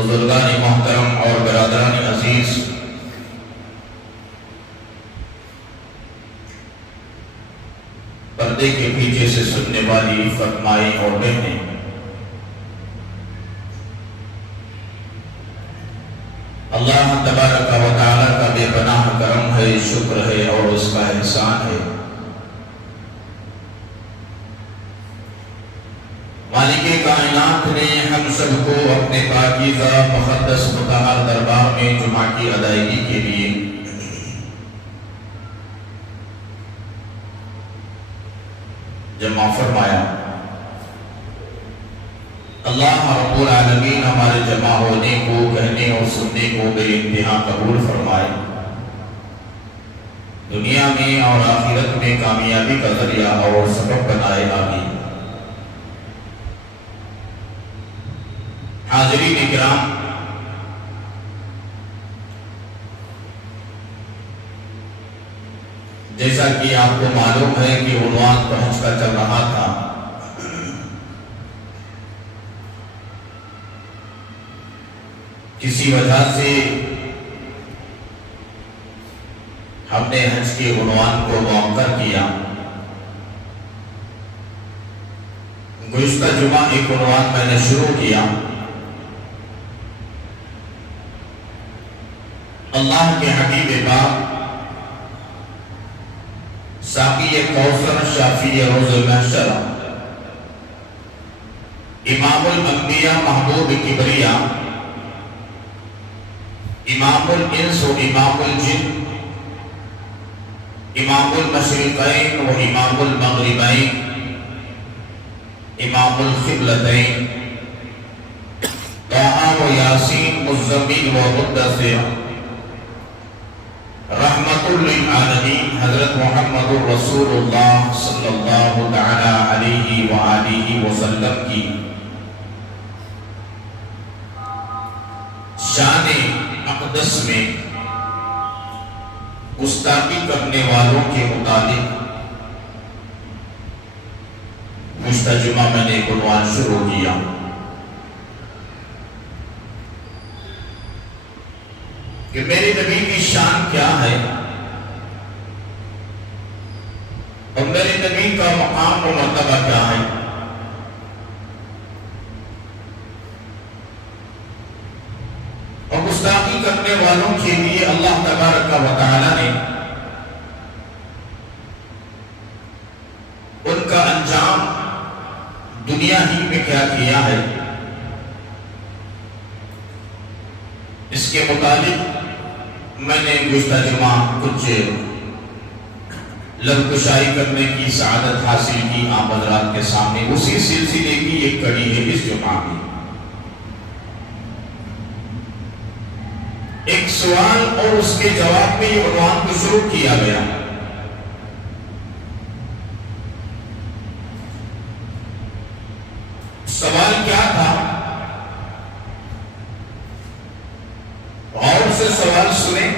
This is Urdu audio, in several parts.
بزرگان محترم اور برادران عزیز، پردے کے پیچھے سے سننے والی فرمائی اور بہنیں، اللہ تبارک و تعالی کا بے پناہ کرم ہے، شکر ہے اور اس کا احسان ہے۔ مالک کائنات نے ہم سب کو اپنے پاکیزہ مقدس مطہر دربار میں جمعہ کی ادائیگی کے لیے جمع فرمایا۔ اللہ رب العالمین ہمارے جمع ہونے کو، کہنے اور سننے کو بے انتہا قبول فرمائے، دنیا میں اور آخرت میں کامیابی کا ذریعہ اور سبب بنائے، آمین۔ حاضرین اکرام، جیسا کہ آپ کو معلوم ہے کہ عنوان پہنچ کا چل رہا تھا، کسی وجہ سے ہم نے حج کے عنوان کو مؤخر کیا۔ گزشتہ جمعہ ایک عنوان میں نے شروع کیا، اللہ کے حبیب پاک ساقی کوثر شافی روز محشر، امام الانبیاء محبوب کبریا، امام الانس و امام الجن، امام المشرقین و امام المغربین، امام القبلتین، طٰہٰ و یاسین، مزمل و مدثر، رحمت للعالمین حضرت محمد رسول اللہ صلی اللہ تعالی علیہ وآلہ وسلم کی شان اقدس میں گستاخی کرنے والوں کے متعلق گزشتہ جمعہ میں نے ایک عنوان شروع کیا کہ میرے نبی کی شان کیا ہے اور میرے نبی کا مقام و مرتبہ کیا ہے۔ اور گستاخی کرنے والوں کے لیے اللہ تبارک و تعالی نے ان کا انجام دنیا ہی میں کیا کیا ہے، اس کے متعلق میں نے گزشتہ جمعہ کچھ لب کشائی کرنے کی سعادت حاصل کی آپ حضرات کے سامنے، اسی سلسلے کی ایک کڑی ہے اس جمعہ کی۔ ایک سوال اور اس کے جواب میں یہ عنوان کو شروع کیا گیا۔ سوال کیا تھا؟ اور سے سوال سنیں۔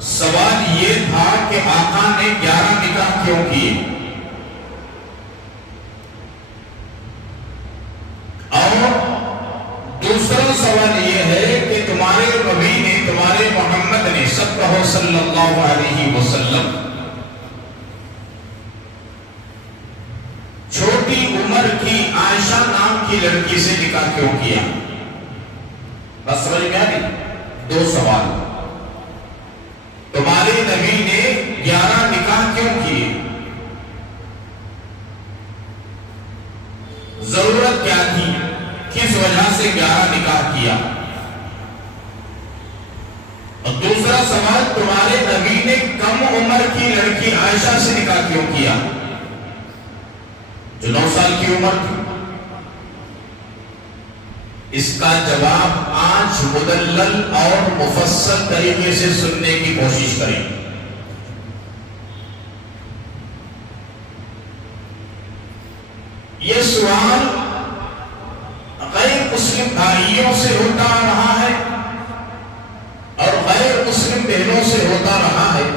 سوال یہ تھا کہ آقا نے 11 نکاح کیوں کیے؟ اور دوسرا سوال یہ ہے کہ تمہارے نبی نے، تمہارے محمد نے صلی اللہ علیہ وسلم چھوٹی عمر کی عائشہ نام کی لڑکی سے نکاح کیوں کیا؟ بس سمجھ میں آ گئی؟ دو سوال۔ تمہارے نبی نے 11 نکاح کیوں کیے؟ ضرورت کیا تھی؟ کس وجہ سے 11 نکاح کیا؟ اور دوسرا سوال، تمہارے نبی نے کم عمر کی لڑکی عائشہ سے نکاح کیوں کیا جو 9 سال کی عمر تھی؟ اس کا جواب آج مدلل اور مفصل طریقے سے سننے کی کوشش کریں۔ یہ سوال غیر مسلم بھائیوں سے ہوتا رہا ہے اور غیر مسلم بہنوں سے ہوتا رہا ہے۔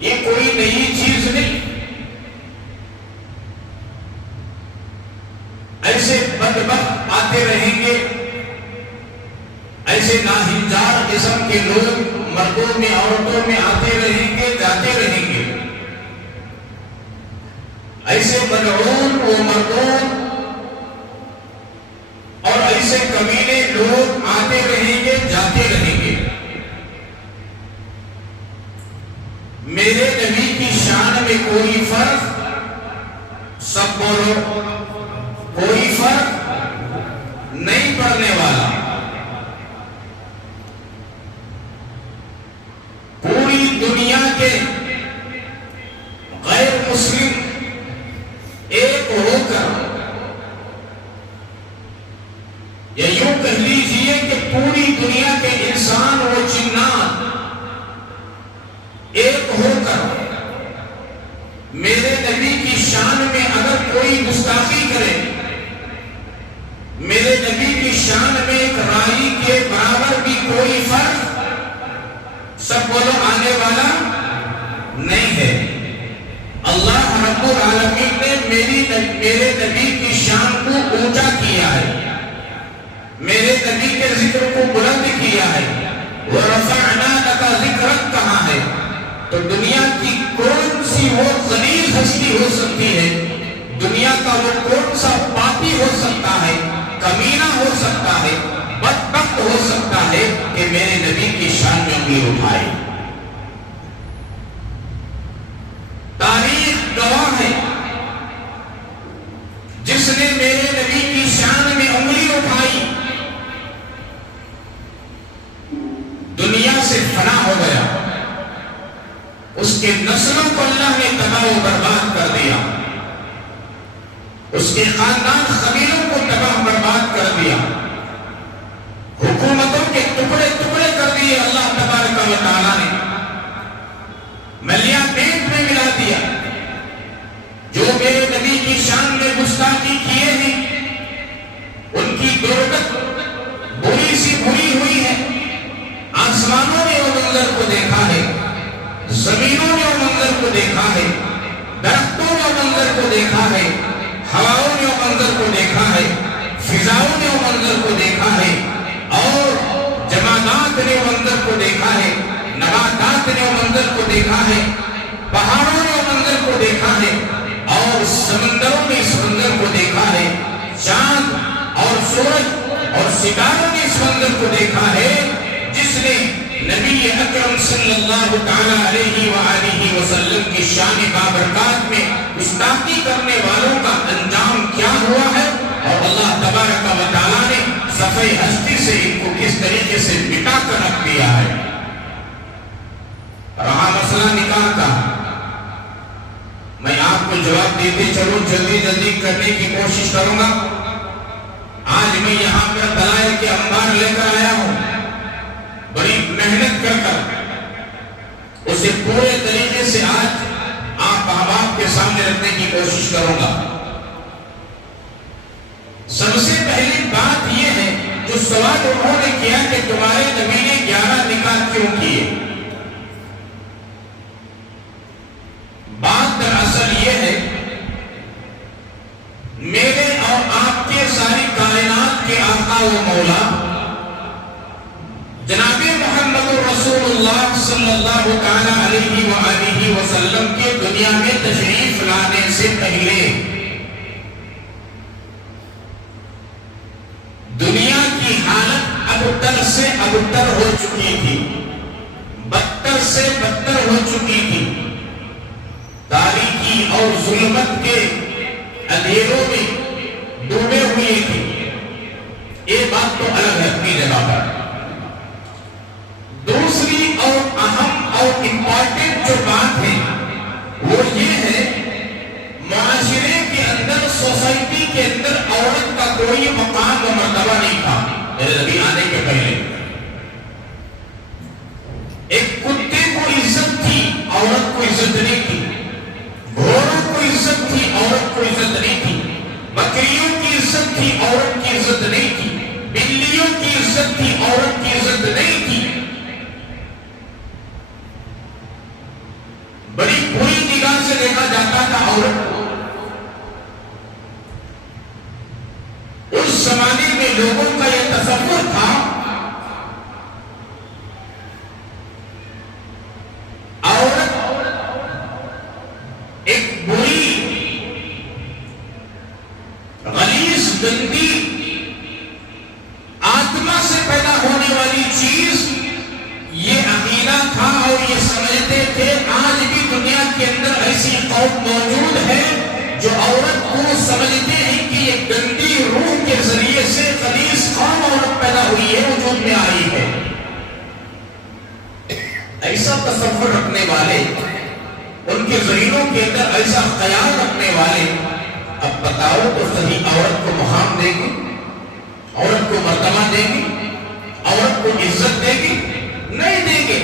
یہ کوئی نئی چیز نہیں۔ ایسے بدبخت آتے رہیں گے، ایسے ناہنجار قسم کے لوگ مردوں میں عورتوں میں آتے رہیں گے، جاتے رہیں گے، ایسے ملعون و مردود اور ایسے کمینے لوگ آتے رہیں گے، جاتے رہیں گے۔ میرے نبی کی شان میں کوئی فرق، سب بولو، کوئی فرق نہیں پڑنے والا۔ پوری دنیا کے غیر مسلم ایک ہو کر، یا یوں کہہ لیجئے کہ پوری دنیا کے انسان و جنات ایک ہو کر میرے نبی کی شان میں اگر کوئی گستاخی کرے، میرے نبی کی شان میں ایک رائی کے برابر بھی کوئی فرق، سب بولو، آنے والا نہیں ہے۔ اللہ رب العالمین نے میرے نبی کی شان کو اونچا کیا ہے، میرے نبی کے ذکر کو بلند کیا ہے۔ وَرَفَعْنَا لَكَ ذِكْرَكَ کہاں ہے؟ تو دنیا کی کون سی وہ ذلیل ہستی ہو سکتی ہے، دنیا کا وہ کون سا پاپی ہو سکتا ہے، کمینہ ہو سکتا ہے، بدبخت ہو سکتا ہے کہ میرے نبی کی شان میں انگلی اٹھائے؟ تاریخ گواہ ہے، جس نے میرے نبی کی شان میں انگلی اٹھائی دنیا سے فنا ہو گیا، اس کے نسلوں کو اللہ نے تباہ و برباد کر دیا، اس کے خاندان قبیلوں کو تباہ برباد کر دیا، حکومتوں کے ٹکڑے ٹکڑے کر دیے اللہ تبارک و تعالیٰ نے، ملیاں پیٹ میں ملا دیا۔ جو میرے نبی کی شان میں گستاخی کیے ہیں ان کی درگت بری سی بری ہوئی ہے۔ آسمانوں نے وہ منظر کو دیکھا ہے، زمینوں نے وہ منظر کو دیکھا ہے، درختوں نے وہ منظر کو دیکھا ہے، ہواؤں نے وہ منظر کو دیکھا ہے، فضاؤں نے وہ منظر کو دیکھا ہے، اور جمادات نے وہ منظر کو دیکھا ہے، نباتات نے وہ منظر کو دیکھا ہے، پہاڑوں نے وہ منظر کو دیکھا ہے، اور سمندروں نے اس منظر کو دیکھا ہے، چاند اور سورج اور ستاروں نے اس منظر کو دیکھا ہے۔ جس نے نبی اکرم صلی اللہ تعالیٰ علیہ وآلہ وسلم کی شان بابرکات میں گستاخی کرنے والوں کا انجام کیا ہوا ہے، اور اللہ تبارک و تعالیٰ نے صفحہ ہستی سے ان کو کس طریقے سے مٹا کر رکھ دیا ہے۔ رہا مسئلہ نکاح کا، میں آپ کو جواب دیتے چلوں، جلدی جلدی کرنے کی کوشش کروں گا۔ آج میں یہاں پر دلائل کے انبار لے کر آیا ہوں، بڑی محنت کر کر اسے پورے طریقے سے آج آپ احباب کے سامنے رکھنے کی کوشش کروں گا۔ سب سے پہلی بات یہ ہے، جو سوال انہوں نے کیا کہ تمہارے نبی نے 11 نکاح کیوں کیے؟ بات دراصل یہ ہے، میرے اور آپ کے ساری کائنات کے آقا و مولا جناب محمد رسول اللہ صلی اللہ تعالیٰ علیہ وآلہ وسلم کے دنیا میں تشریف لانے سے پہلے دنیا کی حالت ابتر سے ابتر ہو چکی تھی، بدتر سے بدتر ہو چکی تھی، تاریکی اور ظلمت کے اندھیروں میں ڈوبے ہوئے تھی۔ یہ بات تو الگ ہے اپنی جگہ پر۔ دوسری اور اہم اور امپورٹنٹ جو بات ہے وہ یہ ہے، معاشرے کے اندر، سوسائٹی کے اندر عورت کا کوئی مقام و مرتبہ نہیں تھا میرے نبی آنے کے پہلے۔ ایک کتے کو عزت تھی، عورت کو عزت نہیں تھی، گھوڑوں کو عزت تھی، عورت کو عزت نہیں تھی، بکریوں کی عزت تھی، عورت کی عزت نہیں تھی، بلیوں کی عزت تھی، عورت کی عزت نہیں تھی۔ بڑی بری نگاہ سے دیکھا جاتا تھا عورت کو۔ لوگوں کا یہ تصور تھا عورت ایک بری غلیظ گندی آتما سے پیدا ہونے والی چیز، یہ عقیدہ تھا اور یہ سمجھتے تھے. آج بھی دنیا کے اندر ایسی قوم موجود ہے جو عورت کو سمجھتے ہیں کہ یہ گندی روح کے ذریعے سے غلیظ قوم عورت پیدا ہوئی ہے، وجود میں آئی ہے. ایسا تصور رکھنے والے، ان کے ذہنوں کے اندر ایسا خیال رکھنے والے، اب بتاؤ تو صحیح، عورت کو مقام دے گی، عورت کو مرتبہ دے گی، عورت کو عزت دے گی؟ نہیں دے گے.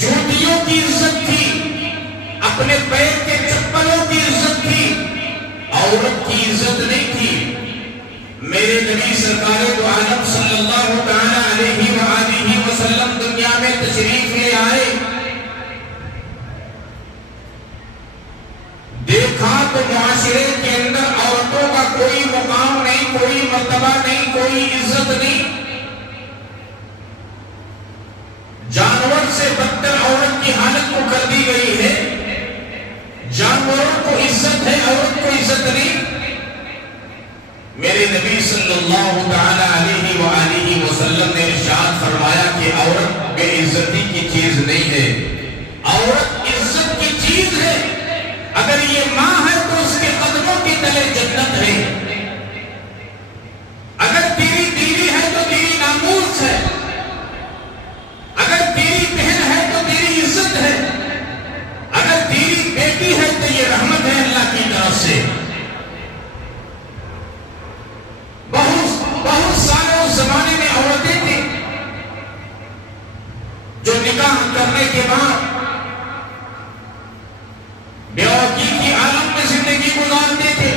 جوتیوں کی عزت تھی، اپنے پیر کے چپلوں کی عزت تھی، عورت کی عزت نہیں تھی. میرے نبی سرکار دو عالم صلی اللہ تعالی علیہ وآلہ وسلم دنیا میں تشریف لے آئے، دیکھا تو معاشرے کے اندر عورتوں کا کوئی مقام نہیں، کوئی مرتبہ نہیں، کوئی عزت نہیں. جانور سے بدتر عورت کی حالت کو کر دی گئی ہے. جانوروں کو عزت ہے، عورت کو عزت نہیں. میرے نبی صلی اللہ تعالی علیہ وآلہ وسلم نے ارشاد فرمایا کہ عورت بے عزتی کی چیز نہیں ہے، عورت عزت کی چیز ہے. اگر یہ ماں ہے تو اس کے قدموں کے تلے جنت ہے. اگر تیری بیوی ہے تو تیری ناموس ہے. اگر تیری بہن ہے تو تیری عزت ہے. اگر تیری بیٹی ہے تو یہ رحمت ہے اللہ کی طرف سے. بہت سارے اس زمانے میں عورتیں تھیں جو نکاح کرنے کے بعد بیوقی کی عالم میں زندگی گزارتے تھے.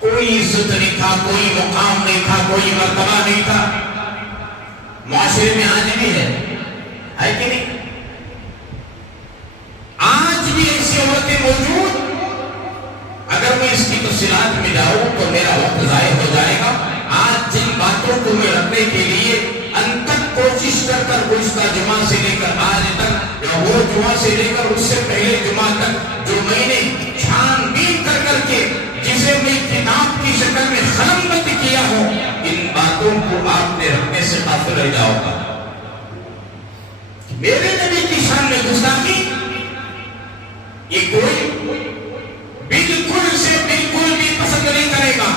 کوئی عزت نہیں تھا، کوئی مقام نہیں تھا، کوئی مرتبہ نہیں تھا. معاشرے میں آج بھی ہے کہ نہیں؟ آج بھی ایسی عورتیں موجود. اگر میں اس کی تفصیلات میں جاؤں تو میرا وقت ضائع ہو جائے گا. آج جن باتوں کو میں رکھنے کے لیے انتک کوشش کر گزشتہ جمعہ سے لے کر آج تک، یا وہ جمعہ سے لے کر اس سے پہلے جمعہ تک جو میں نے چھان بین کر کے جسے میں کتاب کی شکل میں قلم بند کیا ہوں، ان باتوں کو آپ نے رکھنے سے غافل رہ جاؤ گا. میرے نبی کی شان میں گستاخی یہ کوئی بالکل سے بالکل بھی پسند نہیں کرے گا.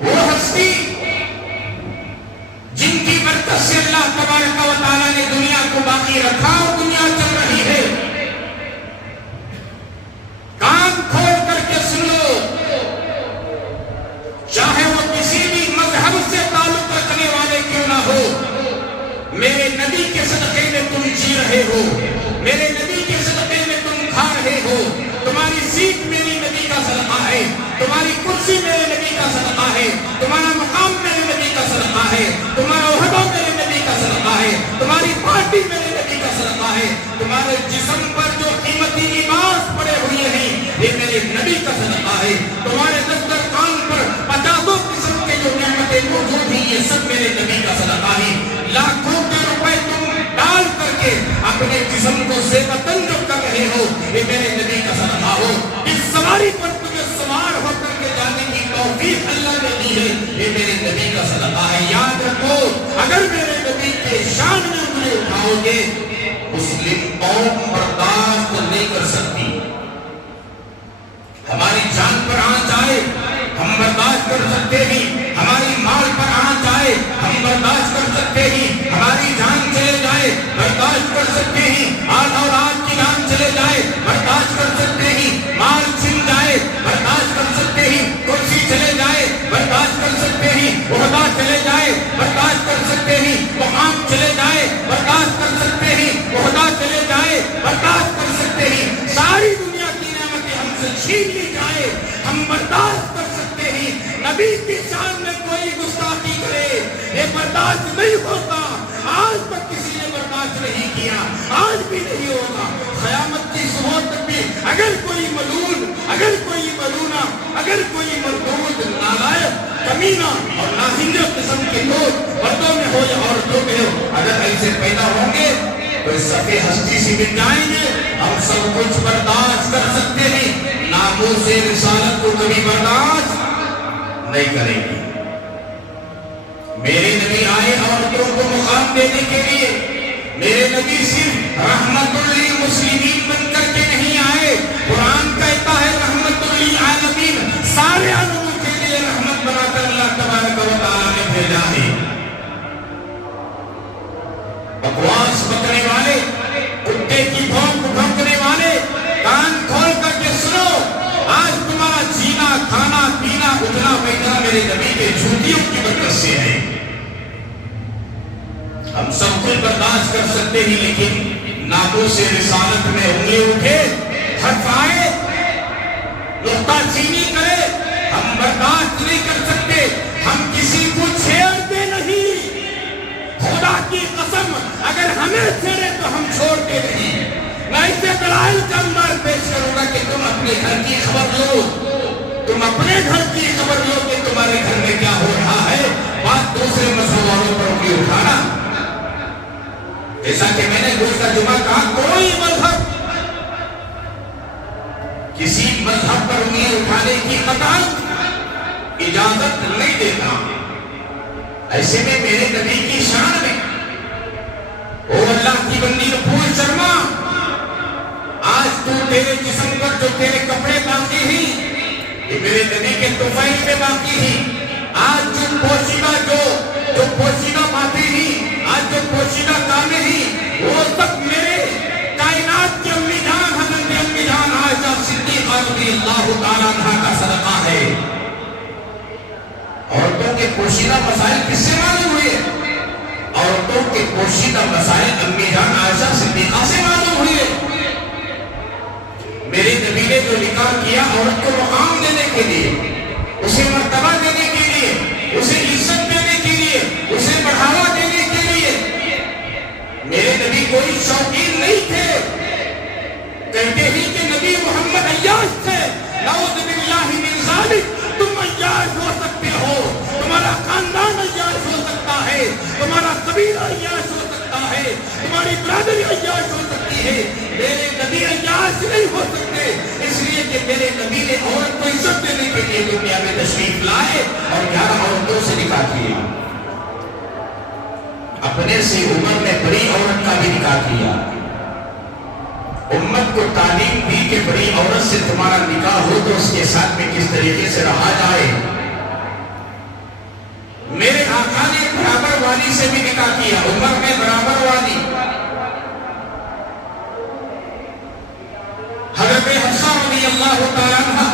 وہ ہستی جن کی برکت سے اللہ تبارک و تعالیٰ نے دنیا کو باقی رکھا اور دنیا چل رہی ہے. کان کھول کر کے سن لو، چاہے وہ کسی بھی مذہب سے تعلق رکھنے والے کیوں نہ ہو، میرے نبی کے صدقے میں تم جی رہے ہو، میرے نبی کے صدقے میں تم کھا رہے ہو. تمہاری سیٹ میری نبی کا صدقہ ہے، تمہاری کرسی میرے نبی کا صدقہ ہے، تمہارا مقام میرے نبی کا صدقہ ہے، تمہارا عہدہ میرے نبی کا صدقہ ہے، تمہاری پارٹی میرے نبی کا صدقہ ہے، تمہارے جسم پر جو قیمتی لباس پڑے ہوئے ہیں یہ میرے نبی کا صدقہ ہے، تمہارے دسترخوان پر 50 قسم کے جو نعمتیں موجود ہیں یہ سب میرے نبی کا صدقہ ہے. لاکھوں کے روپے تم ڈال کر کے اپنے جسم کو زیبتن جو کر رہے ہو یہ میرے نبی کا صدقہ ہو. اس سواری پر تمہیں سوار ہو کر کے جانے کی توفیق اللہ نے دی ہے، یہ میرے نبی کا صدقہ ہے. یاد رکھو، اگر میرے نبی کے شان میں انہیں اٹھاؤ گے مسلم قوم برداشت نہیں کر سکتی. ہماری جان پر آنچ آئے ہم برداشت کر سکتے ہیں، ہماری مال پر آنچ آئے ہم برداشت کر سکتے ہیں، ہماری جان چلے جائے برداشت کر سکتے ہیں، آج اور آج کی جان چلے جائے برداشت کر سکتے ہیں، مال چھن جائے برداشت کر سکتے ہیں، کرسی چلے جائے برداشت کر سکتے ہیں، عہدہ چلے جائے برداشت کر سکتے ہیں، مقام چلے جائے برداشت کر سکتے ہیں، عہدہ چلے جائے برداشت کر سکتے ہیں. ساری دنیا کی نعمتیں ہم سے چھین لی جائے ہم برداشت کر سکتے ہیں. نبی کی شان میں کوئی گستاخی کرے یہ برداشت نہیں ہوتا. آج تک کسی نے برداشت نہیں کیا، آج بھی نہیں ہوگا. قیامت کی صبح تک بھی اگر کوئی ملون، اگر کوئی ملونہ اگر کوئی مردود نالائق کمینہ اور ناہنجر قسم کے لوگ مردوں میں ہو یا عورتوں میں ہو اگر ایسے پیدا ہوں گے تو اس صفحے ہستی سے مٹ جائیں گے. ہم سب کچھ برداشت کر سکتے ہیں, ناموس رسالت کو کبھی برداشت نہیں کریں گے. میرے نبی آئے عورتوں کو مقام دینے کے لیے. میرے نبی صرف رحمت للمسلمین بن کر کے نہیں آئے. قرآن کہتا ہے رحمت للعالمین, سارے عالموں کے لیے رحمت بنا کر اللہ تبارک و تعالیٰ نے بھیجا ہے. بکواس بکنے والے, کتے کی بھونک بھونکنے والے, کان کھول کر کے سنو. آج تمہارا جینا, کھانا, پینا, اٹھنا بیٹھنا میرے نبی کے جھوٹیوں کی برکت سے ہے. ہم سب کچھ برداشت کر سکتے ہیں, لیکن ناموس رسالت میں انگلی اٹھے, حرف آئے, نقطہ چینی کرے, ہم برداشت نہیں کر سکتے. ہم کسی کو چھیڑتے نہیں. خدا کی قسم اگر ہمیں چھیڑے تو ہم چھوڑتے نہیں. میں اسے دلائل کا انبار پیش کروں گا کہ تم اپنے گھر کی خبر لو, تم اپنے گھر کی خبر لو کہ تمہارے گھر میں کیا ہو رہا ہے. بات دوسرے مذہب والوں پر انگلی اٹھانا, جیسا کہ میں نے گزشتہ جمعہ کہا, کوئی مذہب کسی مذہب پر انگلی اٹھانے کی قطعاً اجازت نہیں دیتا. ایسے میں میرے نبی کی شان میں, او اللہ کی بندی نپور شرما, آج تو تیرے جسم پر جو تیرے کپڑے باقی ہیں یہ میرے نبی کے طفیل میں باقی ہیں. آج جو پوشیدہ باتیں ہیں, آج جو پوشیدہ کامیں ہیں, وہ تک میرے کائنات کی امی جان حضرت امی جان عائشہ صدیقہ رضی اللہ تعالیٰ عنہا کا صدقہ ہے. عورتوں کے پوشیدہ مسائل کس سے معلوم ہوئے؟ عورتوں کے پوشیدہ مسائل امی جان عائشہ صدیقہ سے معلوم ہوئے. میرے نبی نے جو نکاح کیا عورت کو مقام دینے کے لیے, اسے مرتبہ دینے کے لیے, اسے عزت دینے کے لیے, اسے بڑھاوا دینے کے لیے. میرے نبی کوئی شوقین نہیں تھے. کہتے ہی کہ نبی محمد عیاش تھے. نعوذ باللہ من ذالک, تم عیاش ہو سکتے ہو, تمہارا خاندان عیاش ہو سکتا ہے, تمہارا قبیلہ عیاش ہو سکتا ہے, تمہاری برادری عیاش ہو سکتی ہے. میرے نبی عیاش نہیں ہو سکتے, اس لیے کہ میرے نبی نے عورت کو عزت دینے کے لیے دنیا میں تشریف لائے اور 11 عورتوں سے نکاح کیے. اپنے سے عمر میں بڑی عورت کا بھی نکاح کیا. امت کو تعلیم دی کہ بڑی عورت سے تمہارا نکاح ہو تو اس کے ساتھ میں کس طریقے سے رہا جائے. میرے آقا نے برابر والی سے بھی نکاح کیا, عمر میں برابر والی حضرت حفصہ رضی اللہ تعالیٰ عنہ.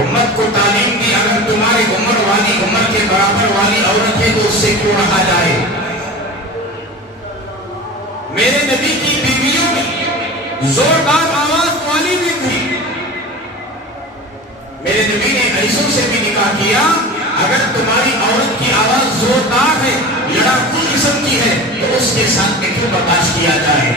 امت کو تعلیم دی اگر تمہاری عمر والی, عمر کے برابر والی عورت ہے تو اس سے کیوں رہا جائے. میرے نبی کی بیویوں میں زوردار آواز والی بھی تھی. میرے نبی نے ایسوں سے بھی نکاح کیا اگر تمہاری عورت کی آواز زوردار ہے, لڑاکو قسم کی ہے, تو اس کے ساتھ میں کیوں برداشت کیا جائے.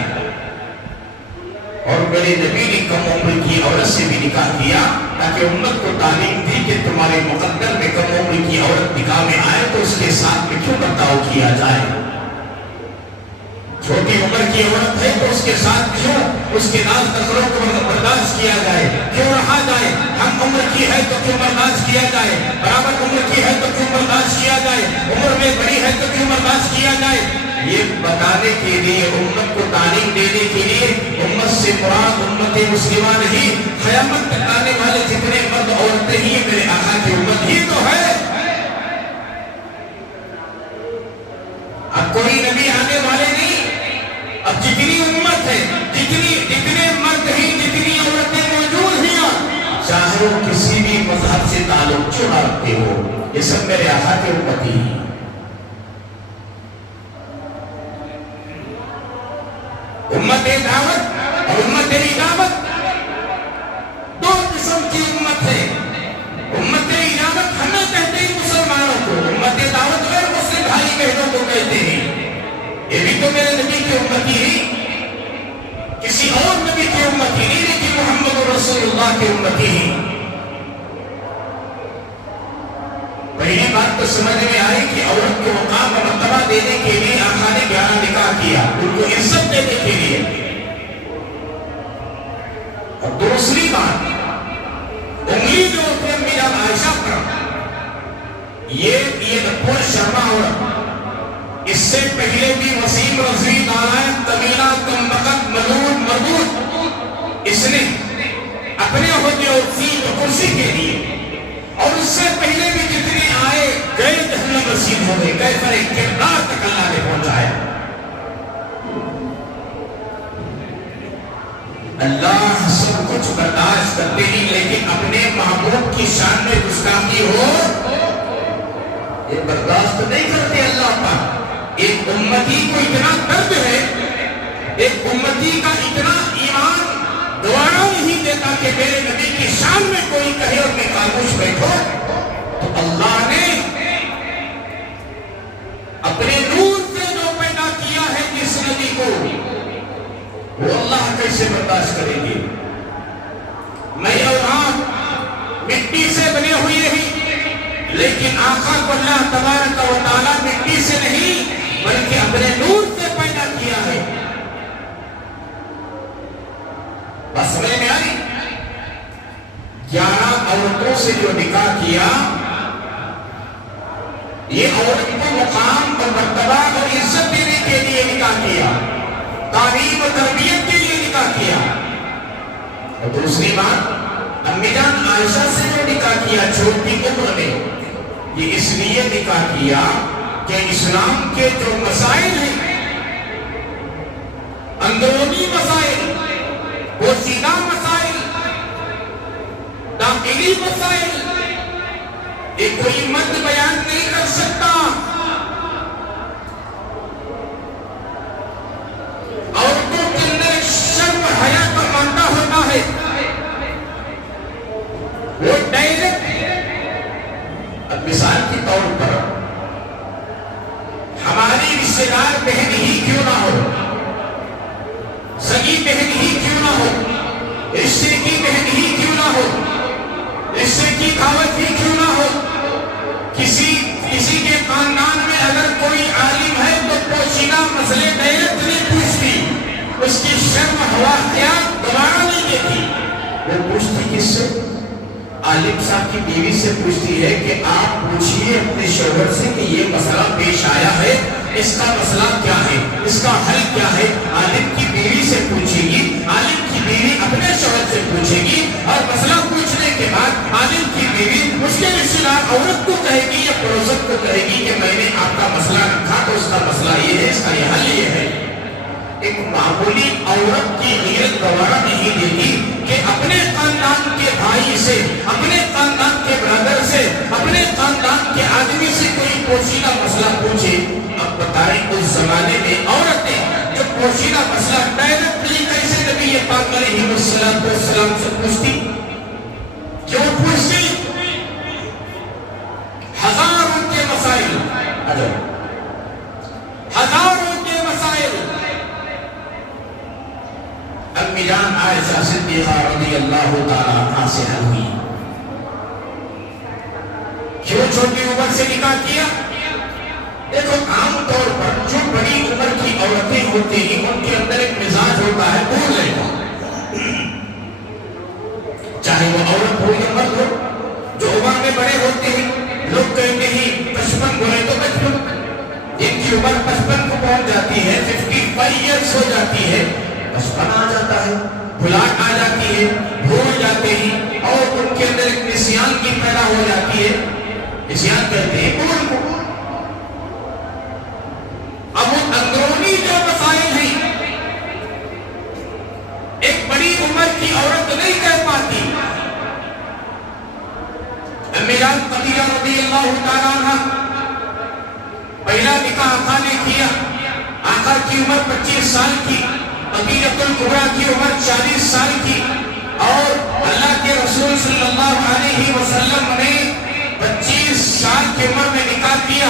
اور میرے نبی نے کم عمر کی عورت سے بھی نکاح کیا تاکہ امت کو تعلیم دی کہ تمہارے مقدر میں کم عمر کی عورت نکاح میں آئے تو اس کے ساتھ میں کیوں برتاؤ کیا جائے. چھوٹی عمر کی عورت ہے تو اس کے ساتھ کیوں اس کے ناز نظروں کو برداشت کیا جائے, کیوں رہا جائے. ہم عمر کی ہے تو کیوں برداشت کیا جائے, برابر عمر کی ہے تو کیوں برداشت کیا جائے, عمر میں بڑی ہے تو کیوں برداشت کیا جائے. یہ بتانے کے لیے, امت کو تعلیم دینے کے لیے, امت سے مراد امت مسلمہ نہیں, قیامت تک آنے والے جتنے مرد عورتیں ہی میرے آقا کی امت ہی تو ہے. اب کوئی نبی آنے والے نہیں. اب جتنی امت ہے, جتنے مرد ہیں, جتنی عورتیں موجود ہیں, چاہے وہ کسی بھی مذہب سے تعلق کیوں نہ رکھتے ہو, یہ سب میرے آقا کی امت ہی ہیں. امت دعوت اور امت اجابت دو قسم کی امت ہے. امت اجابت ہمیں کہتے ہیں مسلمانوں کو, امت دعوت غیر مسلم بھائی بہنوں کو کہتے ہیں. یہ بھی تو میرے نبی کی امت ہی ہے, کسی اور نبی کی امت ہی نہیں, لیکن محمد رسول رسول اللہ کے امتی ہیں۔ پہلی بات تو سمجھ میں آئی کہ عورت کو مقام و مرتبہ دینے کے لیے آقا نے 11 نکاح کیا، ان کو عزت دینے کے لیے۔ اور دوسری بات، انگلی جو ہوتے ہیں میرا عائشہ پر، یہ نپور شرما عورت، اس سے پہلے بھی وسیم رضوی نارائن طویلہ کمبخت ملعون مردود اس نے اپنے عہدے اور سیٹ و کرسی کے لیے، اور اس سے پہلے بھی جتنے آئے گئے جہنم رسید ہو گئے، گئے پر ایک کردار تک اللہ نے پہنچایا۔ اللہ سب کچھ برداشت کرتے ہی، لیکن اپنے محبوب کی شان میں گستاخی ہو یہ برداشت نہیں کرتے اللہ پاک۔ ایک امتی کو اتنا درد ہے، ایک امتی کا اتنا ایمان دوبارہ نہیں دیتا کہ میرے نبی کی شان میں کوئی کہے اور میں خاموش بیٹھو، تو اللہ نے اپنے نور سے جو پیدا کیا ہے جس نبی کو، وہ اللہ کیسے برداشت کریں گے؟ میں اور آپ مٹی سے بنے ہوئے ہیں، لیکن آقا کو اللہ تبارک و تعالیٰ مٹی سے نہیں بلکہ اپنے نور سے پیدا کیا ہے۔ بس سمجھ میں آئی؟ 11 عورتوں سے جو نکاح کیا، یہ عورت کو مقام اور مرتبہ اور عزت دینے کے لیے نکاح کیا، تعلیم و تربیت کے لیے نکاح کیا۔ اور دوسری بات، امی جان عائشہ سے جو نکاح کیا چھوٹی عمر میں، یہ اس لیے نکاح کیا کہ اسلام کے جو مسائل ہیں، اندرونی مسائل، پوشیدہ مسائل، داخلی مسائل، یہ کوئی مرد بیان نہیں کر سکتا۔ عورتوں کے اندر شرم و حیا کا مادہ ہوتا ہے، وہ ڈائریکٹ، اب مثال کے طور پر ہماری رشتے دار بہن ہی کیوں نہ ہو، سگی بہن ہی کیوں نہ ہو، رشتے کی بہن ہی کیوں نہ ہو، رشتے کی دعوت ہی کیوں نہ ہو، کسی کے خاندان میں اگر کوئی عالم ہے تو پوشیدہ مسئلے ڈائریکٹ نہیں پوچھتی، اس کی شرم ہوا احتیاط دوبارہ نہیں دیتی، وہ پوچھتی کس سے؟ عالم صاحب کی بیوی سے پوچھتی ہے کہ آپ پوچھئے اپنے شوہر سے کہ یہ مسئلہ پیش آیا ہے، اس کا مسئلہ کیا ہے، اس کا حل کیا ہے۔ عالم کی بیوی سے پوچھے گی، عالم کی بیوی اپنے شوہر سے پوچھے گی، اور مسئلہ پوچھنے کے بعد عالم کی بیوی اس کے رشتہ دار عورت کو کہے گی یا پڑوسن کو کہے گی کہ میں نے آپ کا مسئلہ رکھا تو اس کا مسئلہ یہ ہے، اس کا یہ حل یہ ہے۔ ایک معمولی عورت کی غیرت گوارا نہیں دیتی کہ اپنے خاندان کے بھائی سے، اپنے خاندان کے برادر سے، اپنے خاندان کے آدمی سے کوئی پوشیدہ مسئلہ پوچھے۔ اب بتائیں اس زمانے میں عورتیں جو پوشیدہ مسئلہ ڈائریکٹلی کیسے نبی پاک علیہ السلام سے پوچھتی؟ کیوں پوچھتی؟ ہزاروں کے مسائل، ہزاروں کے مسائل امی جان عائشہ صدیقہ رضی اللہ تعالیٰ عنہا سے حل ہوئی۔ کیوں چھوٹی عمر سے نکاح کیا؟ دیکھو عام طور پر جو بڑی عمر کی عورتیں ہوتی ہیں ان کے اندر ایک مزاج ہوتا ہے بھول لے گا، چاہے وہ عورت ہو یا مرد ہو۔ جو عمر میں بڑے ہوتے ہیں لوگ کہتے ہیں 55 بولے تو 55، جن کی عمر 55 کو پہنچ جاتی ہے، 55 ایئرس ہو جاتی ہے، 55 آ جاتا ہے، بھلاٹ آ جاتی ہے، بھول جاتے ہیں، اور ان کے اندر ایک نسیان کی پیدا ہو جاتی ہے، نسیان کہتے ہیں عمر کو۔ اب وہ اندرونی جو مسائل ہیں ایک بڑی عمر کی عورت نہیں کہہ پاتی۔ امی جان خدیجہ رضی اللہ تعالیٰ عنہ، پہلا نکاح آقا نے کیا، آقا کی عمر 25 سال کی، خدیجہ الکبریٰ کی عمر 40 سال کی، اور اللہ کے رسول صلی اللہ علیہ وسلم نے 25 سال کی عمر میں نکاح کیا۔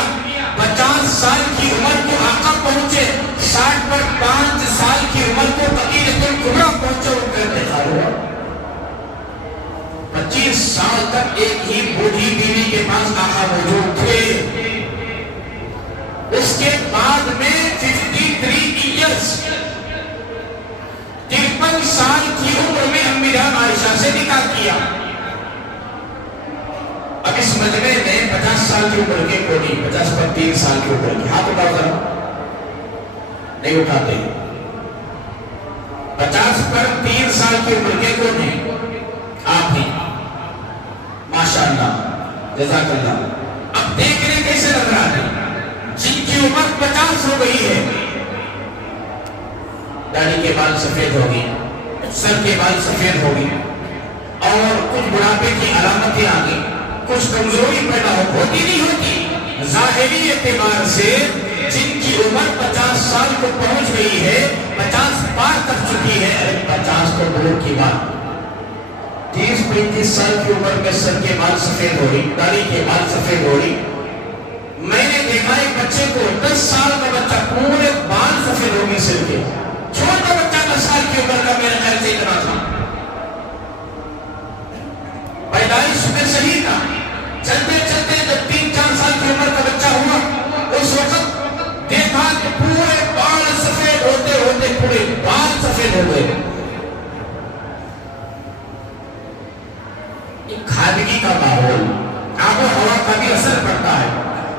50 سال کی عمر کو آقا پہنچے، 60 پر 5 سال کی عمر کو خدیجہ الکبریٰ پہنچے، وہ کہتے کیا. اب اس مجمع میں 50 سال کی عمر کے کوئی 50 پر 3 سال کی عمر کی ہاتھ اٹھاؤ ذرا. نہیں اٹھاتے. 50 پر 3 سال کی عمر کے کون ہیں؟ آپ ہی. ماشاءاللہ جزاک اللہ. اب دیکھ رہے کیسے لگ رہا ہے جن کی عمر 50 ہو گئی ہے. داڑھی کے بال سفید ہو گئی, سر کے بال سفید ہو گئی, اور کچھ بڑھاپے کی علامتیں آ گئی, کچھ کمزوری پیدا ہوتی نہیں ہوتی. ظاہری اعتبار سے جن کی عمر 50 سال کو پہنچ گئی ہے, 50 پار کر چکی ہے, 50 تو دور کی بات, 30-35 سال کی عمر میں سر کے بال سفید ہو رہی, داڑھی کے بال سفید ہو رہی. میں نے دیکھا ایک بچے کو 10 سال کا بچہ پورے بال سفید ہو گئی سر کے. چھوٹا بچہ 10 سال کی عمر کا میرے خیال سے اتنا تھا, پیدائش میں صحیح تھا. چلتے چلتے جب 3-4 سال کی عمر کا بچہ ہوا, اس وقت دیکھا کہ پورے بال سفید ہوتے ہوتے پورے بال سفید ہو گئے. کھادگی کا ماحول, آب و ہوا کا بھی اثر پڑتا ہے.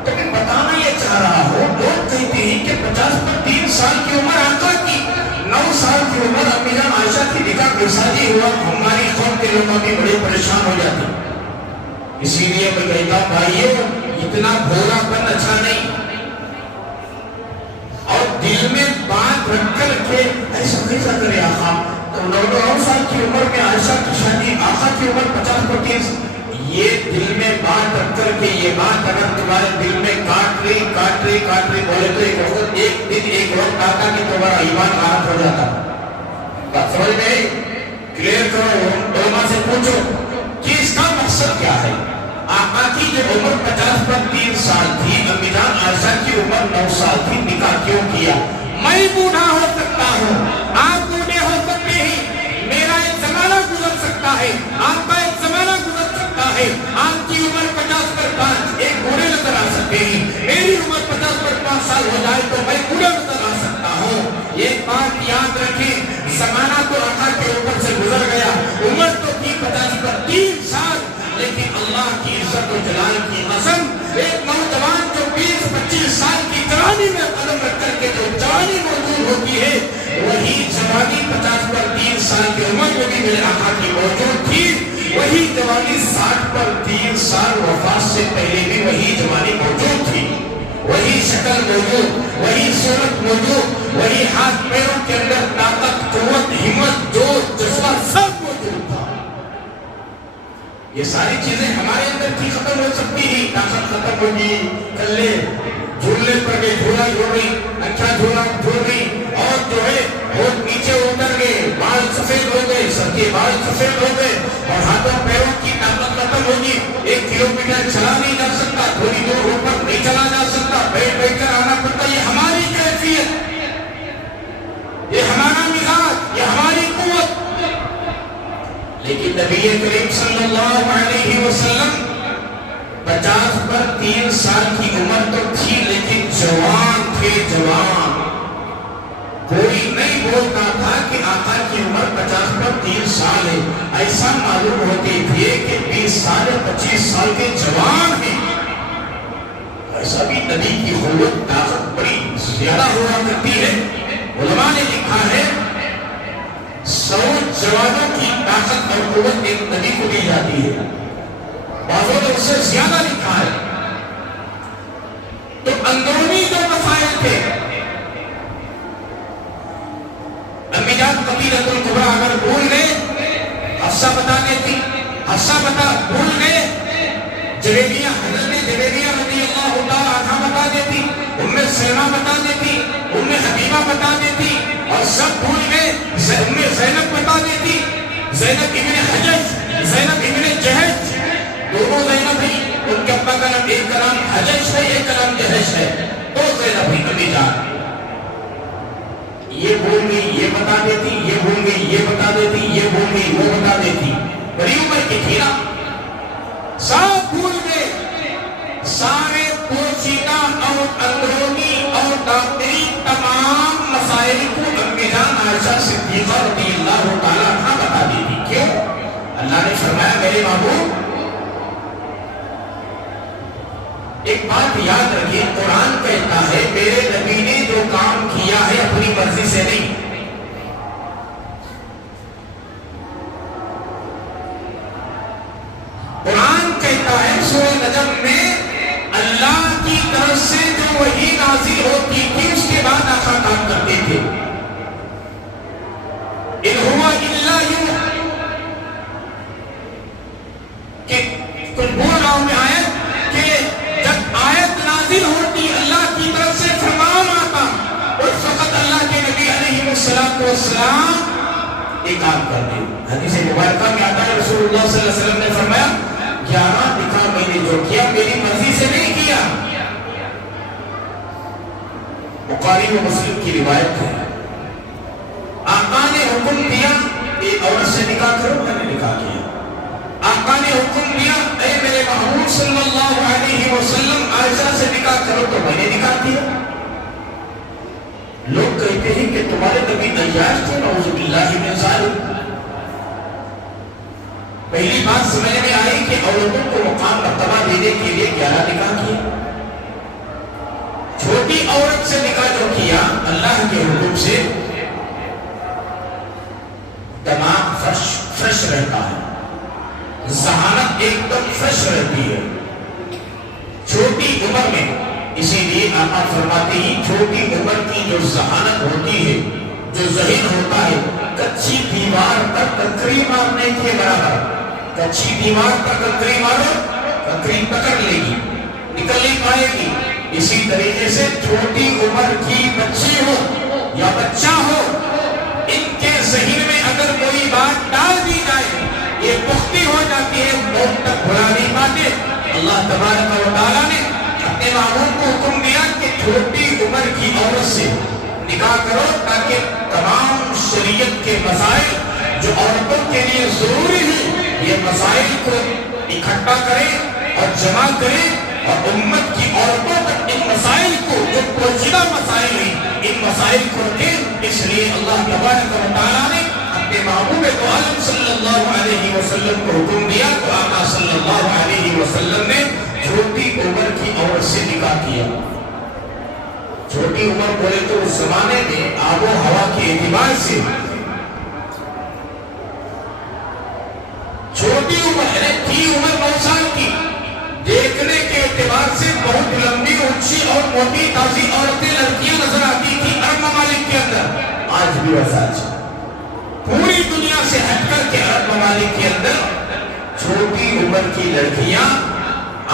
لیکن بتانا یہ چاہ رہا ہوں, لوگ کہتے ہیں کہ 50 پر 3 سال کی عمر آقا کی, 9 سال کی عمر امی جان عائشہ کی نکاح بے شادی ہوا. ہماری قوم کے لوگ بھی بڑے پریشان ہو جاتے. اسی لیے میں کہتا بھائیو, اتنا بھولا پن اچھا نہیں, اور دل میں بات رکھ کر کے ایسا کیسا کرے آقا. 9 سال کی عمر میں عائشہ کی شادی, آقا کی عمر 50 پر 30. یہ دل میں بات رکھ کر کے یہ بات اگر تمہارے دل میں کاٹ رہی بولے تو ایک دن ایک وقت آتا کہ تمہارا ایمان غلط ہو جاتا. بات سمجھ میں کلیئر کرو, علماء سے پوچھو کہ اس کا مقصد کیا ہے. آقا کی جو عمر 50 پر 3 سال تھی, امی جان عائشہ کی عمر 9 سال تھی, نکاح کیوں کیا؟ میں بوڑھا ہو سکتا ہوں, آپ بوڑھے ہو سکتے ہیں, میرا ایک زمانہ گزر سکتا ہے, آپ کا ایک زمانہ گزر سکتا ہے. آپ کی عمر 50 پر 5 ایک بوڑھے نظر آ سکتے ہیں, میری عمر 50 پر 5 سال ہو جائے تو میں بوڑھا نظر آ سکتا ہوں. ایک بات یاد رکھیں, زمانہ تو آقا کے اوپر سے گزر گیا, عمر تو کی 50 پر 3 سال, لیکن اللہ کی عزت و جلال کی قسم, ایک نوجوان جو 20-25 سال کی جوانی میں قدم رکھ کر کے جو جوانی موجود ہوتی ہے, وہی جوانی 50 پر 3 سال کی عمر میں بھی میرے آقا کی موجود تھی. وہی جوانی 60 پر 3 سال وفات سے پہلے بھی وہی جوانی موجود تھی. وہی شکل موجود, وہی صورت موجود, وہی ہاتھ پیروں کے اندر طاقت, قوت, ہمت, جوش, جذبہ سب موجود تھا. یہ ساری چیزیں ہمارے اندر کی ختم ہو سکتی ہی, طاقت ختم ہوگی, کلے جھولنے پر گئے, جھولا جھول رہی, اچھا جھولا جھول رہی, اور جو ہے وہ نیچے اتر گئے, بال سفید ہو گئے, سر کے بال سفید ہو گئے, اور ہاتھوں پیروں کی طاقت ختم ہوگی. 1 کلومیٹر چلا نہیں جا سکتا, تھوڑی دور اوپر نہیں چلا جا سکتا, بیٹھ کر آنا پڑتا. یہ ہماری کیفیت, یہ ہمارا مزاج, یہ ہماری قوت. لیکن نبی کریم صلی اللہ علیہ وسلم 50 پر 3 سال کی عمر تو تھی, لیکن جوان تھے, جوان. کوئی نہیں بولتا تھا کہ آقا کی عمر 50 پر 3 سال ہے. ایسا معلوم ہوتے تھے کہ 20 سال 25 سال کے جوان ہیں. ایسا بھی نبی کی قوت طاقت بڑی زیادہ ہوا کرتی ہے. علماء نے لکھا ہے 100 جوانوں کی طاقت اور قوت ایک نبی کو دی جاتی ہے, بعضوں نے اس سے زیادہ لکھا ہے. تو اندرونی جو مسائل تھے, امی جان قبیلۃ الکبریٰ اگر بھول گئے, حفصہ بتا دیتی, حفصہ بھول گئے, جویریہ حضرت جویریہ رضی اللہ تعالی عنہا بتا دیتی, ام سلمہ بتا دیتی, ام حبیبہ بتا دیتی, اور سب بھول گئے. ام زینب بتا دیتی, زینب ابن حجج, زینب ابن جہش, دونوں زینب ہیں. ان کے ابا کا نام, ایک کا نام حجج ہے, ایک کا نام جہش ہے, دو زینب ہیں. امی جان یہ بھول گئی, یہ بتا دیتی, یہ بھول گئی, یہ بتا دیتی, یہ بھول گئی, وہ بتا دیتی. بڑی عمر کی تھی نا, سب بھول گئے. سارے پوشیدہ اور اندرونی اور داخلی تمام مسائل کو امی جان عائشہ صدیقہ رضی اللہ تعالیٰ عنہ بتا دیتی. کیوں؟ اللہ نے فرمایا میرے محبوب ایک بات یاد رکھیے، قرآن کہتا ہے میرے نبی نے جو کام کیا ہے اپنی مرضی سے نہیں، قرآن کہتا ہے سورہ نجم میں اللہ کی طرف سے جو وحی نازل ہوتی تھی اس کے بعد آقا کام کرتے تھے. ان ہوا الا یوحی، کہ کچھ بول رہا ہوں میں آیت کہ جب آیت نازل ہوتی اللہ کی طرف سے فرمان آتا اس وقت اللہ کے نبی علیہ السلام ایک کام کرتے. حدیث مبارکہ میں آتا ہے رسول اللہ صلی اللہ علیہ وسلم نے فرمایا 11 دکھا میں نے جو کیا میری مرضی سے نہیں کیا. بخاری و مسلم کی روایت ہے آقا نے حکم دیا ایک عورت سے نکاح کرو، میں نے نکاح کیا. آقا نے حکم دیا اے میرے محبوب صلی اللہ علیہ وسلم عائشہ سے نکاح کرو تو میں نے نکاح کیا. لوگ کہتے ہیں کہ تمہارے نبی عیاش تھے، نعوذ باللہ من ذالک. پہلی بات سمجھ میں آئی کہ عورتوں کو مقام مرتبہ دینے کے لیے 11 نکاح کیا. چھوٹی عورت سے نکاح جو کیا اللہ کے حکم سے دماغ فرش رہتا ہے، ذہانت ایک دم فرش رہتی ہے چھوٹی عمر میں. اسی لیے آقا فرماتے ہیں چھوٹی عمر کی جو ذہانت ہوتی ہے، جو ذہن ہوتا ہے، کچی دیوار پر کنکری مارنے کے برابر. کچی دیوار پر کنکری مارو، کنکری پکڑ لے گی، نکل نہیں پائے گی. اسی طریقے سے چھوٹی عمر کی بچی ہو یا بچہ ہو، ان کے ذہن میں اگر کوئی بات ڈال دی جائے یہ پختی ہو جاتی ہے، موت تک بھلا نہیں پاتے. اللہ تبارک و تعالیٰ نے اپنے محبوب کو حکم دیا کہ چھوٹی عمر کی عورت سے نکاح کرو تاکہ تمام شریعت کے مسائل جو عورتوں کے لیے ضروری ہے یہ مسائل کو اکٹھا کرے اور جمع کرے اور امت کی عورتوں تک ان مسائل کو جو پوشیدہ مسائل ہیں ان مسائل کو دے. اس لیے اللہ تبارک و تعالیٰ نے اپنے محبوب عالم صلی اللہ علیہ وسلم کو حکم دیا تو آقا صلی اللہ علیہ وسلم نے چھوٹی عمر کی عورت سے نکاح کیا. چھوٹی عمر بولے تو اس زمانے میں آب و ہوا کے اعتبار سے چھوٹی عمر ہے، تھی عمر 9 سال کی، دیکھنے کے اعتبار سے بہت لمبی اونچی اور موٹی تازی عورتیں لڑکیاں نظر آتی تھی عرب ممالک کے اندر. آج بھی ویسا ہے، پوری دنیا سے ہٹ کر کے عرب ممالک کے اندر چھوٹی عمر کی لڑکیاں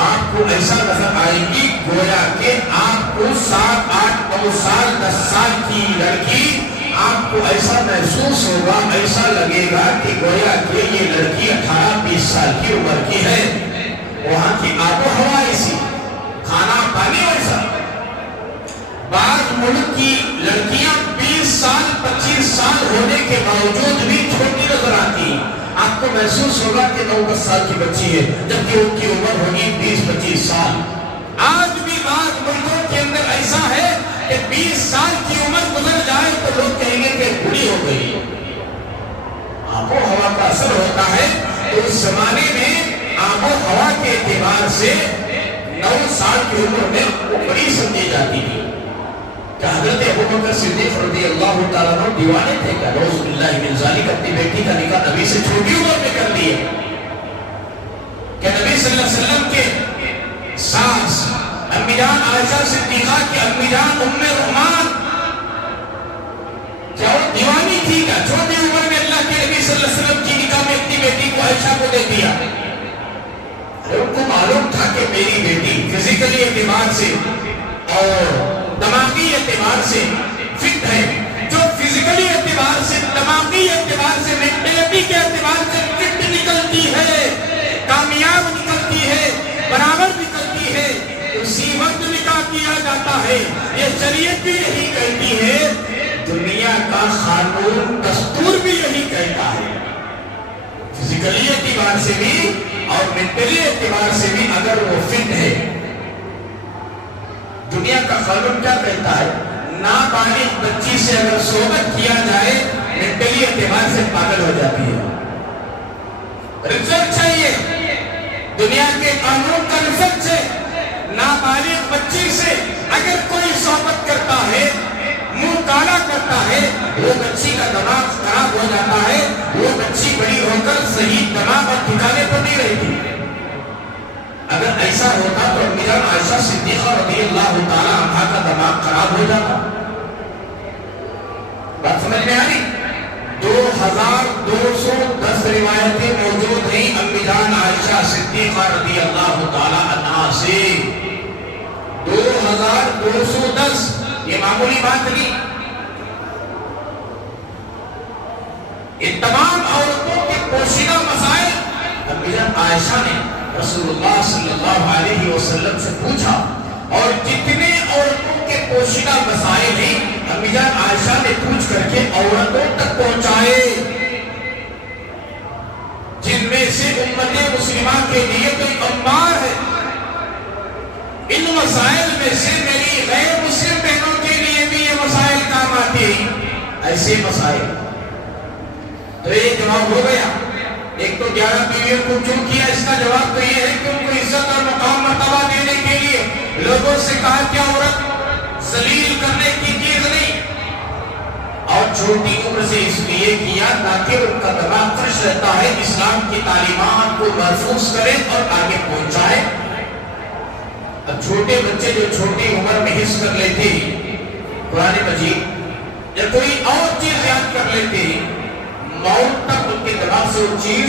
آپ کو ایسا نظر آئیں گی گویا کہ آپ کو 7, 8, 9 سال 10 سال کی لڑکی آپ کو ایسا محسوس ہوگا، ایسا لگے گا کہ گویا کہ یہ لڑکی 18-20 سال کی عمر کی ہے. وہاں کی آب و ہوا ایسی، کھانا پانی ویسا. بعض ملک کی لڑکیاں 20 سال 25 سال ہونے کے باوجود بھی چھوٹی نظر آتی ہیں. آپ کو محسوس ہوگا کہ 9-10 سال کی بچی ہے جبکہ ان کی عمر ہوگی 20-25 سال. آج بھی بعض ملکوں کے اندر ایسا ہے کہ 20 سال کی عمر گزر جائے تو لوگ کہیں گے کہ بوڑھی ہو گئی. آب و ہوا کا اثر ہوتا ہے. تو اس زمانے میں آب و ہوا کے اعتبار سے 9 سال کی عمر میں بڑی سمجھی جاتی تھی. کہ حضرت ابوبکر صدیق رضی اللہ تعالیٰ عنہ دیوانے تھے کہ نعوذ باللہ من ذالک اپنی بیٹی کا نکاح نبی سے چھوٹی عمر میں کر دیا. کہ نبی صلی اللہ علیہ وسلم کے ساس امی جان عائشہ صدیقہ کی امی جان ام رومان کیا وہ دیوانی تھی کیا؟ چھوٹی عمر میں اللہ کے نبی صلی اللہ علیہ وسلم کی نکاح میں اپنی بیٹی کو عائشہ کو دے دیا. ان کو معلوم تھا کہ میری بیٹی فزیکلی اعتبار سے اور دماغی اعتبار سے فٹ ہے. جو فزیکلی اعتبار سے، دماغی اعتبار سے، مینٹلٹی کے اعتبار سے فٹ نکلتی ہے، کامیاب نکلتی ہے، برابر نکلتی ہے، اسی وقت نکاح کیا جاتا ہے. یہ شریعت بھی یہی کہتی ہے، دنیا کا قانون دستور بھی یہی کہتا ہے. فزیکلی اعتبار سے بھی اور مینٹلی اعتبار سے بھی اگر وہ فٹ ہے. دنیا کا قانون کیا کہتا ہے؟ نابالغ بچی سے اگر صحبت کیا جائے مینٹلی اعتبار سے پاگل ہو جاتی ہے. رزلٹ چاہیے، دنیا کے قانون کا رزلٹ ہے۔ نابالغ بچی سے اگر کوئی صحبت کرتا ہے، منہ کالا کرتا ہے، وہ بچی کا دماغ خراب ہو جاتا ہے، وہ بچی بڑی ہو کر صحیح دماغ اور ٹھکانے پر نہیں رہتی۔ اگر ایسا ہوتا تو امی جان عائشہ صدیقہ رضی اللہ تعالی عنہا کا دماغ خراب ہو جاتا۔ بات سمجھ میں آ رہی؟ 2210 روایتیں موجود ہیں امی جان عائشہ صدیقہ رضی اللہ تعالی عنہا سے۔ 2210، یہ معمولی بات نہیں۔ ان تمام عورتوں کے پوشیدہ مسائل امی جان عائشہ نے رسول اللہ صلی اللہ علیہ وسلم سے پوچھا، اور جتنے عورتوں کے پوشیدہ مسائل ہیں امی جان عائشہ نے پوچھ کر کے عورتوں تک پہنچائے، جن میں سے امت مسلمہ کے لیے کوئی انبار ہے۔ ان مسائل میں سے میری غیر مسلم بہنوں کے لیے بھی یہ مسائل کام آتے ہیں۔ ایسے مسائل تو یہ جواب ہو گیا۔ ایک تو 11 بیویوں کو کیوں کیا، اس کا جواب تو یہ ہے کہ ان کو عزت اور مقام مرتبہ دینے کے لیے لوگوں سے کہا کہ عورت ذلیل کرنے کی چیز نہیں، اور چھوٹی عمر سے اس لیے کیا تاکہ ان کا دماغ فرش رہتا ہے، اسلام کی تعلیمات کو محفوظ کرے اور آگے پہنچائے۔ اب چھوٹے بچے جو چھوٹی عمر میں حفظ کر لیتے قرآن مجید یا کوئی اور چیز یاد کر لیتے، موت تک ان کے دماغ سے وہ چیز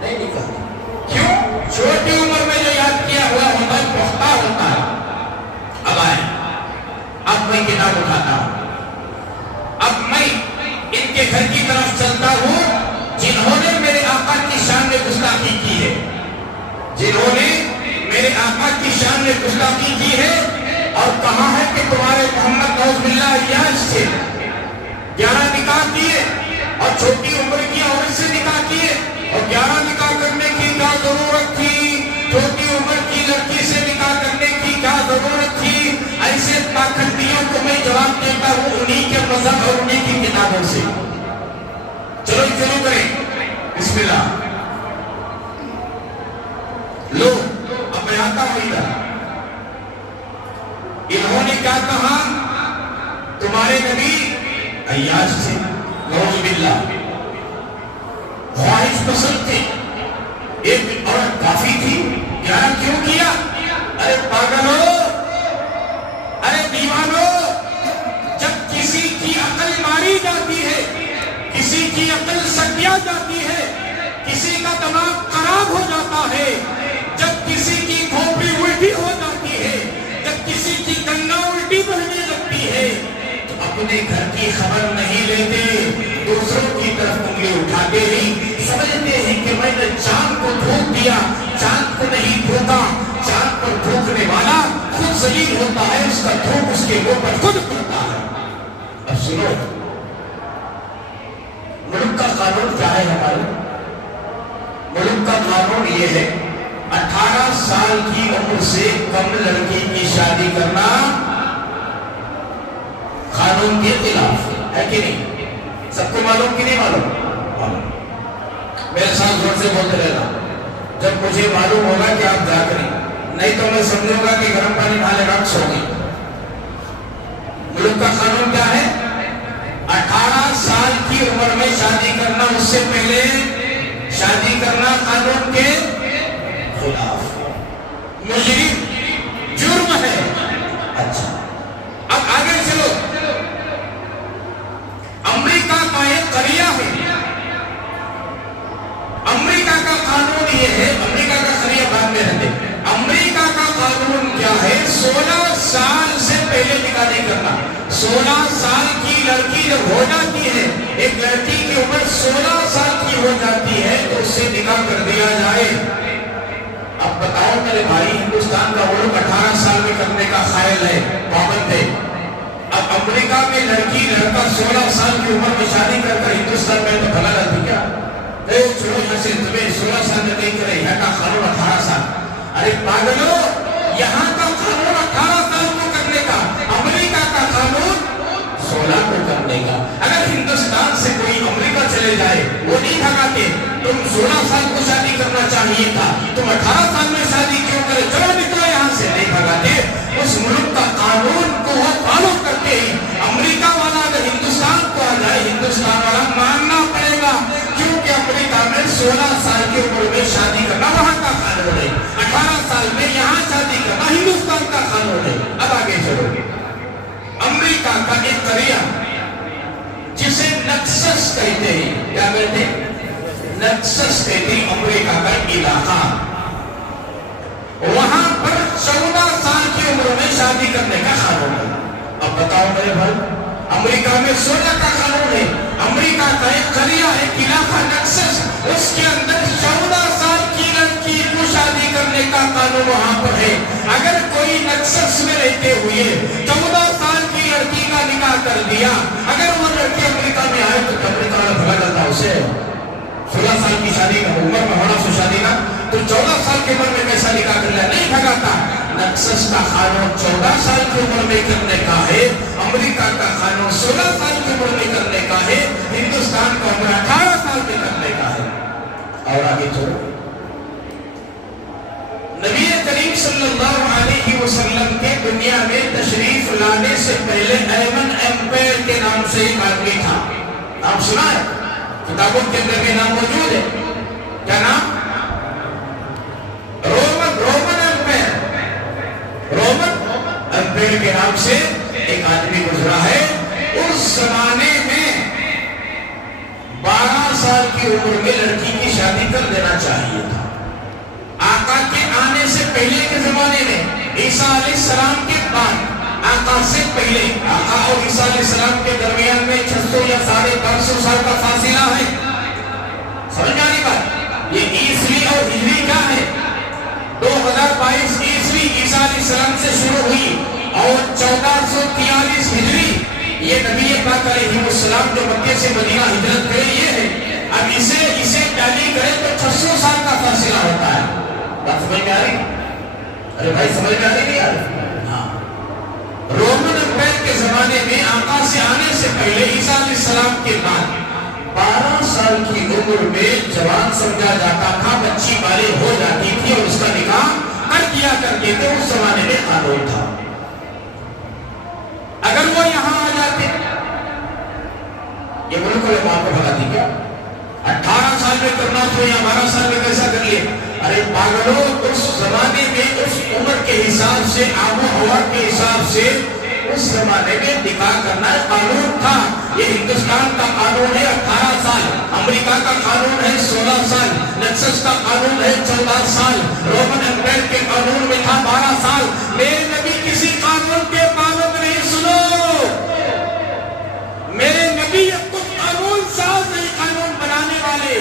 نہیں نکلتی۔ کیوں؟ چھوٹی عمر میں جو یاد کیا ہوا ہوتا ہے پختہ ہوتا ہے۔ اب آئے، اب میں کتاب اٹھاتا ہوں، اب میں ان کے گھر کی طرف چلتا ہوں جنہوں نے میرے آقا کی شان میں گستاخی کی ہے، جنہوں نے میرے آقا کی شان میں گستاخی کی ہے، اور کہا ہے کہ تمہارے محمد نعوذ باللہ عیاش سے 11 نکاح کیے، اور چھوٹی عمر کی عورت سے نکاح کیے، اور 11 نکاح کرنے کی کیا ضرورت تھی؟ چھوٹی عمر کی لڑکی سے نکاح کرنے کی کیا ضرورت تھی؟ ایسے پاکھنڈیوں کو میں جواب دیتا ہوں انہی کے مذہب اور انہی کی کتابوں سے۔ چلو شروع کریں، بسم اللہ۔ لو اب میں آتا ہوں ادھر۔ انہوں نے کیا کہا؟ تمہارے نبی عیاش سے، نعوذ باللہ، خواہش پسند تھے، ایک عورت کافی تھی، 11 کیوں کیا؟ ارے پاگلو، ارے دیوانو، جب کسی کی عقل ماری جاتی ہے، کسی کی عقل سٹیا جاتی ہے، کسی کا دماغ خراب ہو جاتا ہے، جب کسی کی کھوپڑی الٹی ہو جاتی ہے، جب کسی کی گنگا الٹی بہنے لگتی ہے، تو اپنے گھر کی خبر نہیں لیتے، دوسروں کی طرف انگلی اٹھاتے ہی سمجھتے ہیں کہ میں نے چاند کو دھوک دیا، چاند کو نہیں دھوکا، چاند پر دھوکنے والا خود ذلیل ہوتا ہے، اس کا دھوک اس کے منہ پر خود پڑتا ہے۔ اب سنو، ملک کا قانون کیا ہے ہمارے؟ ملک کا قانون یہ ہے 18 سال کی عمر سے کم لڑکی کی شادی کرنا قانون کے خلاف ہے کہ نہیں؟ سب کو معلوم کہ نہیں معلوم؟ میرے ساتھ زور سے بولتے رہنا، جب مجھے معلوم ہوگا کہ آپ جا کریں، نہیں تو میں سمجھوں گا کہ گرم پانی ڈالے رات سو گئی۔ ملک کا قانون کیا ہے؟ 18 سال کی عمر میں شادی کرنا، اس سے پہلے شادی کرنا قانون کے خلاف، مجرم، جرم ہے۔ اچھا اب آگے چلو، امریکہ کا ایک قریہ ہے، امریکہ کا قانون یہ ہے، امریکہ کا قریہ بعد میں رہتے، امریکہ کا قانون کیا ہے؟ 16 سال سے پہلے نکاح نہیں کرنا۔ 16 سال کی لڑکی جب ہو جاتی ہے، ایک لڑکی کی عمر 16 سال کی ہو جاتی ہے تو اس سے نکاح کر دیا جائے۔ اب بتاؤ میرے بھائی، ہندوستان کا وہ لوگ 18 سال میں کرنے کا خیال ہے، پابند ہے۔ اب امریکہ میں لڑکی لڑکا 16 سال کی عمر میں شادی کر کر ہندوستان میں تو بھلا رہتی کیا؟ چھوڑو یہاں سے، تمہیں 16 سال میں نہیں کرے، یہاں کا قانون 18 سال۔ ارے پاگلو، یہاں کا قانون 18 سال کو کرنے کا، امریکہ کا قانون 16 کو کرنے کا۔ اگر ہندوستان سے کوئی امریکہ چلے جائے، وہ نہیں بھگاتے، تم 16 سال کو شادی کرنا چاہیے تھا، تم 18 سال میں شادی کیوں کرے؟ چلو نکلو یہاں سے، نہیں بھگاتے۔ اس ملک کا قانون کو وہ فالو کرتے ہی امریکہ والا اگر ہندوستان کو آ جائے، ہندوستان والا ماننا پڑے گا، کیونکہ امریکہ میں 16 سال کی عمر میں شادی کرنا وہاں کا قانون ہے، 18 سال میں یہاں شادی کرنا ہندوستان کا قانون ہے۔ اب آگے چلو، امریکہ کا ایک قریہ جسے نکسس کہتے ہیں، کیا کہتے ہیں؟ نکسس کہتے ہیں، امریکہ کا علاقہ، وہاں پر 14 سال کی عمر میں شادی کرنے کا قانون ہے۔ اب بتاؤ میرے بھائی، امریکہ میں 16 کا قانون ہے، امریکہ کا ایک قریہ ہے، علاقہ نکسس، اس کے اندر 14 سال کی لڑکی کو شادی کرنے کا قانون وہاں پر ہے۔ اگر کوئی نکسس میں رہتے ہوئے 14 سال کی لڑکی کا نکاح کر دیا، اگر وہ لڑکی امریکہ میں آئے تو امریکہ والا بھگا جاتا اسے۔ 16 سال کی شادی کا عمر میں ہونا سو شادی کا، تو 14 سال کی عمر میں کیسا نکاح کر لیا؟ نہیں بھگاتا۔ نکسس کا قانون 14 سال کی عمر میں کرنے کا ہے، امریکہ کا قانون 16 سال کی عمر میں کرنے کا ہے، ہندوستان کا عمر 18 سال میں کرنے کا ہے۔ اور آگے چلو، نبی کریم صلی اللہ علیہ وسلم کے دنیا میں تشریف لانے سے پہلے ایمن ایمپائر کے نام سے ایک آدمی تھا، نام سنا ہے؟ کتابوں کے اندر بھی نام موجود ہے، کیا نام؟ رومن ایمپائر کے نام سے ایک آدمی گزرا ہے۔ اس زمانے میں 12 سال کی عمر میں لڑکی کی شادی کر دینا چاہیے تھا۔ آقا کے آنے سے پہلے کے زمانے میں، عیسیٰ علیہ السلام کے بعد، آقا سے پہلے، آقا اور عیسیٰ علیہ السلام کے درمیان میں 600 یا 550 سال کا فاصلہ ہے۔ سمجھ آنی بات؟ یہ عیسوی اور ہجری کیا ہے؟ 2022 عیسوی عیسیٰ علیہ السلام سے شروع ہوئی اور 1443 ہجری یہ نبی پاک علیہ السلام جو مکے سے مدینہ ہجرت کرے یہ ہے۔ اب اسے ٹیلی کرے تو 600 سال کا فاصلہ ہوتا ہے۔ بات سمجھ میں آ رہی؟ ارے بھائی سمجھ میں آ رہی نہیں آ رہی؟ ہاں، رومن ایمپائر کے زمانے میں آقا سے آنے سے پہلے عیسیٰ علیہ السلام کے بعد 12 سال کی عمر میں جوان سمجھا جاتا تھا، بچی بالغ ہو جاتی تھی اور اس کا نکاح کر دیا کرتے تھے، اس زمانے میں قانون تھا۔ اگر وہ یہاں آ جاتے، یہ ملک والے ماں کو بھگاتی کیا؟ 18 سال میں کرنا تو یا 12 سال میں کیسا کر لیے؟ ارے پاگلوں، اس زمانے میں اس عمر کے حساب سے، آب و ہوا کے حساب سے اس زمانے میں نکاح کرنا قانون تھا۔ یہ ہندوستان کا قانون ہے 18 سال، امریکہ کا قانون ہے 16 سال، نکسس کا قانون ہے 14 سال، رومن ایمپائر کے قانون میں تھا 12 سال۔ میرے نبی کسی قانون کے پابند نہیں، سنو، میرے نبی خود قانون ساز نہیں، قانون بنانے والے۔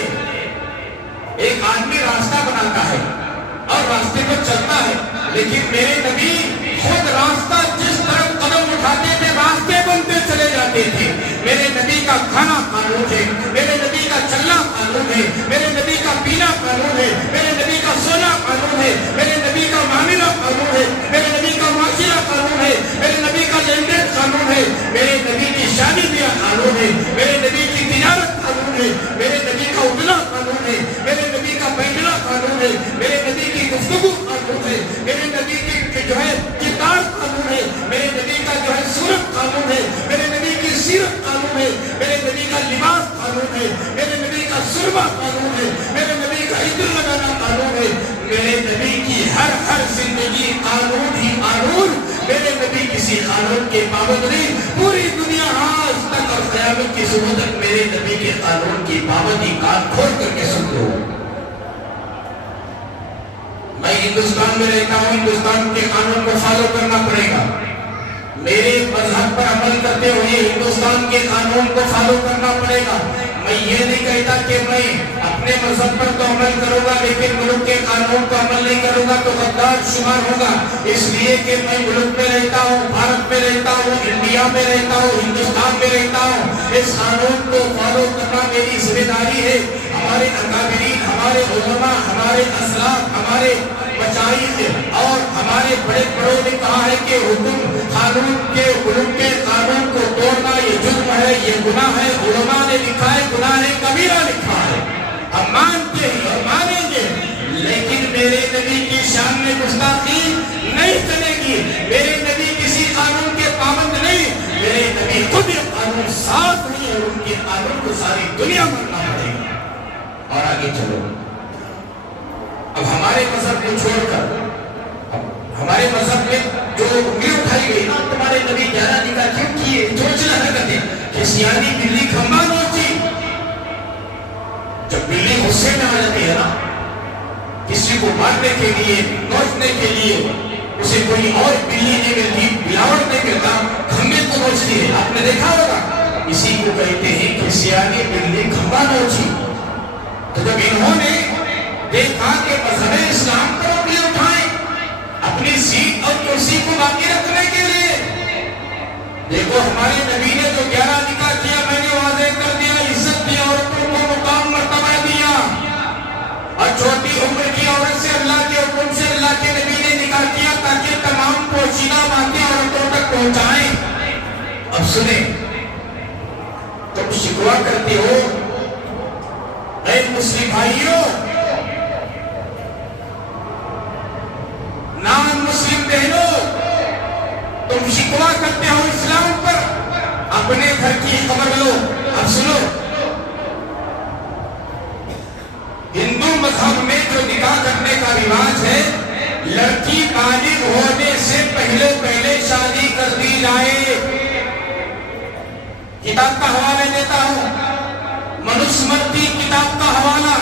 ایک آدمی راستہ بناتا ہے اور راستے پر چلتا ہے، لیکن میرے نبی خود راستہ جس طرف قدم اٹھاتے تھے راستے بنتے چلے جاتے تھے۔ میرے نبی کا کھانا قانون ہے، میرے نبی کا چلنا قانون ہے، میرے نبی کا پینا قانون ہے، میرے نبی کا سونا قانون ہے، میرے نبی کا معاملہ قانون ہے، میرے نبی کا معاشرہ قانون ہے، میرے نبی کا لین دین قانون ہے، میرے نبی کی شادی بیاہ قانون ہے، میرے نبی کی تجارت قانون ہے، میرے نبی کا اٹھنا قانون ہے، میرے نبی کا بیٹھنا قانون ہے، میرے نبی کی گفتگو قانون ہے، میرے نبی کی جو ہے کردار قانون ہے، میرے نبی کا جو ہے صورت قانون ہے، میرے نبی کی سیرت قانون ہے، میرے نبی کا لباس قانون ہے، میرے نبی کا سرما قانون ہے، میرے نبی کا عطر لگانا قانون ہے، میرے نبی کی ہر زندگی قانون ہی قانون۔ میرے نبی کسی قانون کے پابند نہیں، پوری دنیا آج تک اور قیامت کی صبح تک میرے نبی کے قانون کی پابندی کان کھول کر کے سن لو۔ میں ہندوستان میں رہتا ہوں، ہندوستان کے قانون کو فالو کرنا پڑے گا، میرے مذہب پر عمل کرتے ہوئے ہندوستان کے قانون کو فالو کرنا پڑے گا۔ میں یہ نہیں کہتا کہ میں اپنے مذہب پر تو عمل کروں گا لیکن ملک کے قانون کو عمل نہیں کروں گا تو غدار شمار ہوگا، اس لیے کہ میں ملک میں رہتا ہوں، بھارت میں رہتا ہوں، انڈیا میں رہتا ہوں، ہندوستان میں رہتا ہوں۔ اس قانون کو فالو کرنا میری ذمہ داری ہے۔ ہمارے اکابرین، ہمارے علماء، ہمارے اسلاف، ہمارے مشائخ اور ہمارے بڑے بڑوں نے کہا ہے کہ حکم قانون کے ملک کے قانون کو توڑنا یہ جرم ہے، یہ گناہ ہے۔ علماء نے لکھا ہے، گناہ کبیرہ لکھا ہے۔ ہم مانتے ہیں اور مانیں گے، لیکن میرے نبی کی شان میں گستاخی نہیں چلے گی۔ میرے نبی کسی قانون کے پابند نہیں، میرے نبی خود یہ قانون صاف نہیں ہے، ان کے قانون کو ساری دنیا ماننا پڑے گا۔ اور آگے چلو، اب ہمارے مذہب کو چھوڑ کر ہمارے مذہب میں جو انگلی اٹھائی گئی نا، تمہارے نبی 11 نکاح کیوں کیے، سوچنا حرکتیں کہ سیانی بلی کھمبا نوچی۔ جب بلی غصے میں آ جاتی ہے نا، کسی کو مارنے کے لیے، نوچنے کے لیے، اسے کوئی اور بلی نہیں ملتی، بلاور نہیں ملتا، کھمبے کو نوچتی ہے۔ آپ نے دیکھا ہوگا، اسی کو کہتے ہیں کہ سیانی بلی کھمبا نوچی۔ تو جب انہوں نے دیکھا کہ مذہب اسلام پر انگلی اٹھائیں اپنی سیٹ اور کرسی کو باقی رکھنے کے لیے، دیکھو ہمارے نبی نے جو 11 نکاح کیا، میں نے واضح کر دیا، عزت دی، عورتوں کو مقام مرتبہ دیا، اور چھوٹی عمر کی عورت سے اللہ کے حکم سے اللہ کے نبی نے نکاح کیا تاکہ تمام پوشیدہ باتیں عورتوں تک پہنچائیں۔ اب سنیں، تم شکوہ کرتے ہو اے مسلم بھائیوں، نان مسلم بہنوں، تم شکوہ کرتے ہو اسلام پر، اپنے گھر کی خبر لو۔ اب سنو، ہندو مذہب میں جو نکاح کرنے کا رواج ہے، لڑکی بالغ ہونے سے پہلے شادی کر دی جائے۔ کتاب کا حوالہ دیتا ہوں، منوسمرتی کتاب کا حوالہ،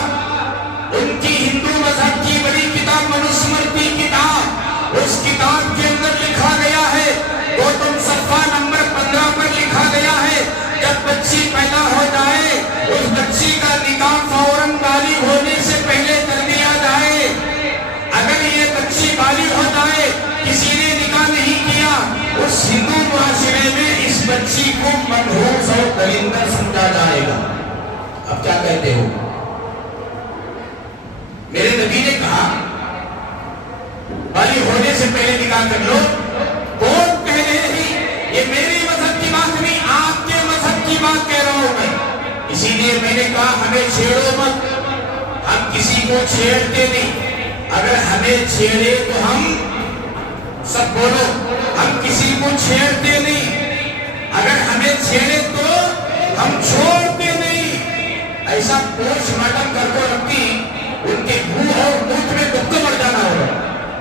ان کی ہندو مذہب کی بڑی کتاب منوسمرتی کتاب، اس کتاب کے اندر لکھا گیا ہے، گوتم صفحہ نمبر 15 پر لکھا گیا ہے، جب بچی پیدا ہو جائے اس بچی کا نکاح فوراً بالغ ہونے سے پہلے کر دیا جائے۔ اگر یہ بچی بالغ ہو جائے، کسی نے نکاح نہیں کیا، اس ہندو معاشرے میں اس بچی کو منحوس اور دلندر سمجھا جائے گا۔ اب کیا کہتے ہو؟ میرے نبی نے کہا بالغ ہونے سے پہلے نکاح کر لو، کون کہہ رہے ہیں؟ یہ میری مذہب کی بات نہیں، آپ کے مذہب کی بات کہہ رہا ہوں میں۔ اسی لیے میں نے کہا ہمیں چھیڑو مت، ہم کسی کو چھیڑتے نہیں، اگر ہمیں چھیڑے تو ہم سب بولو، ہم کسی کو چھیڑتے نہیں، اگر ہمیں چھیڑے تو ہم چھوڑتے نہیں۔ ایسا پوچھ مٹم کر کو رکھتی، ان کے منہ اور منہ میں دکھ مر جانا ہوگا۔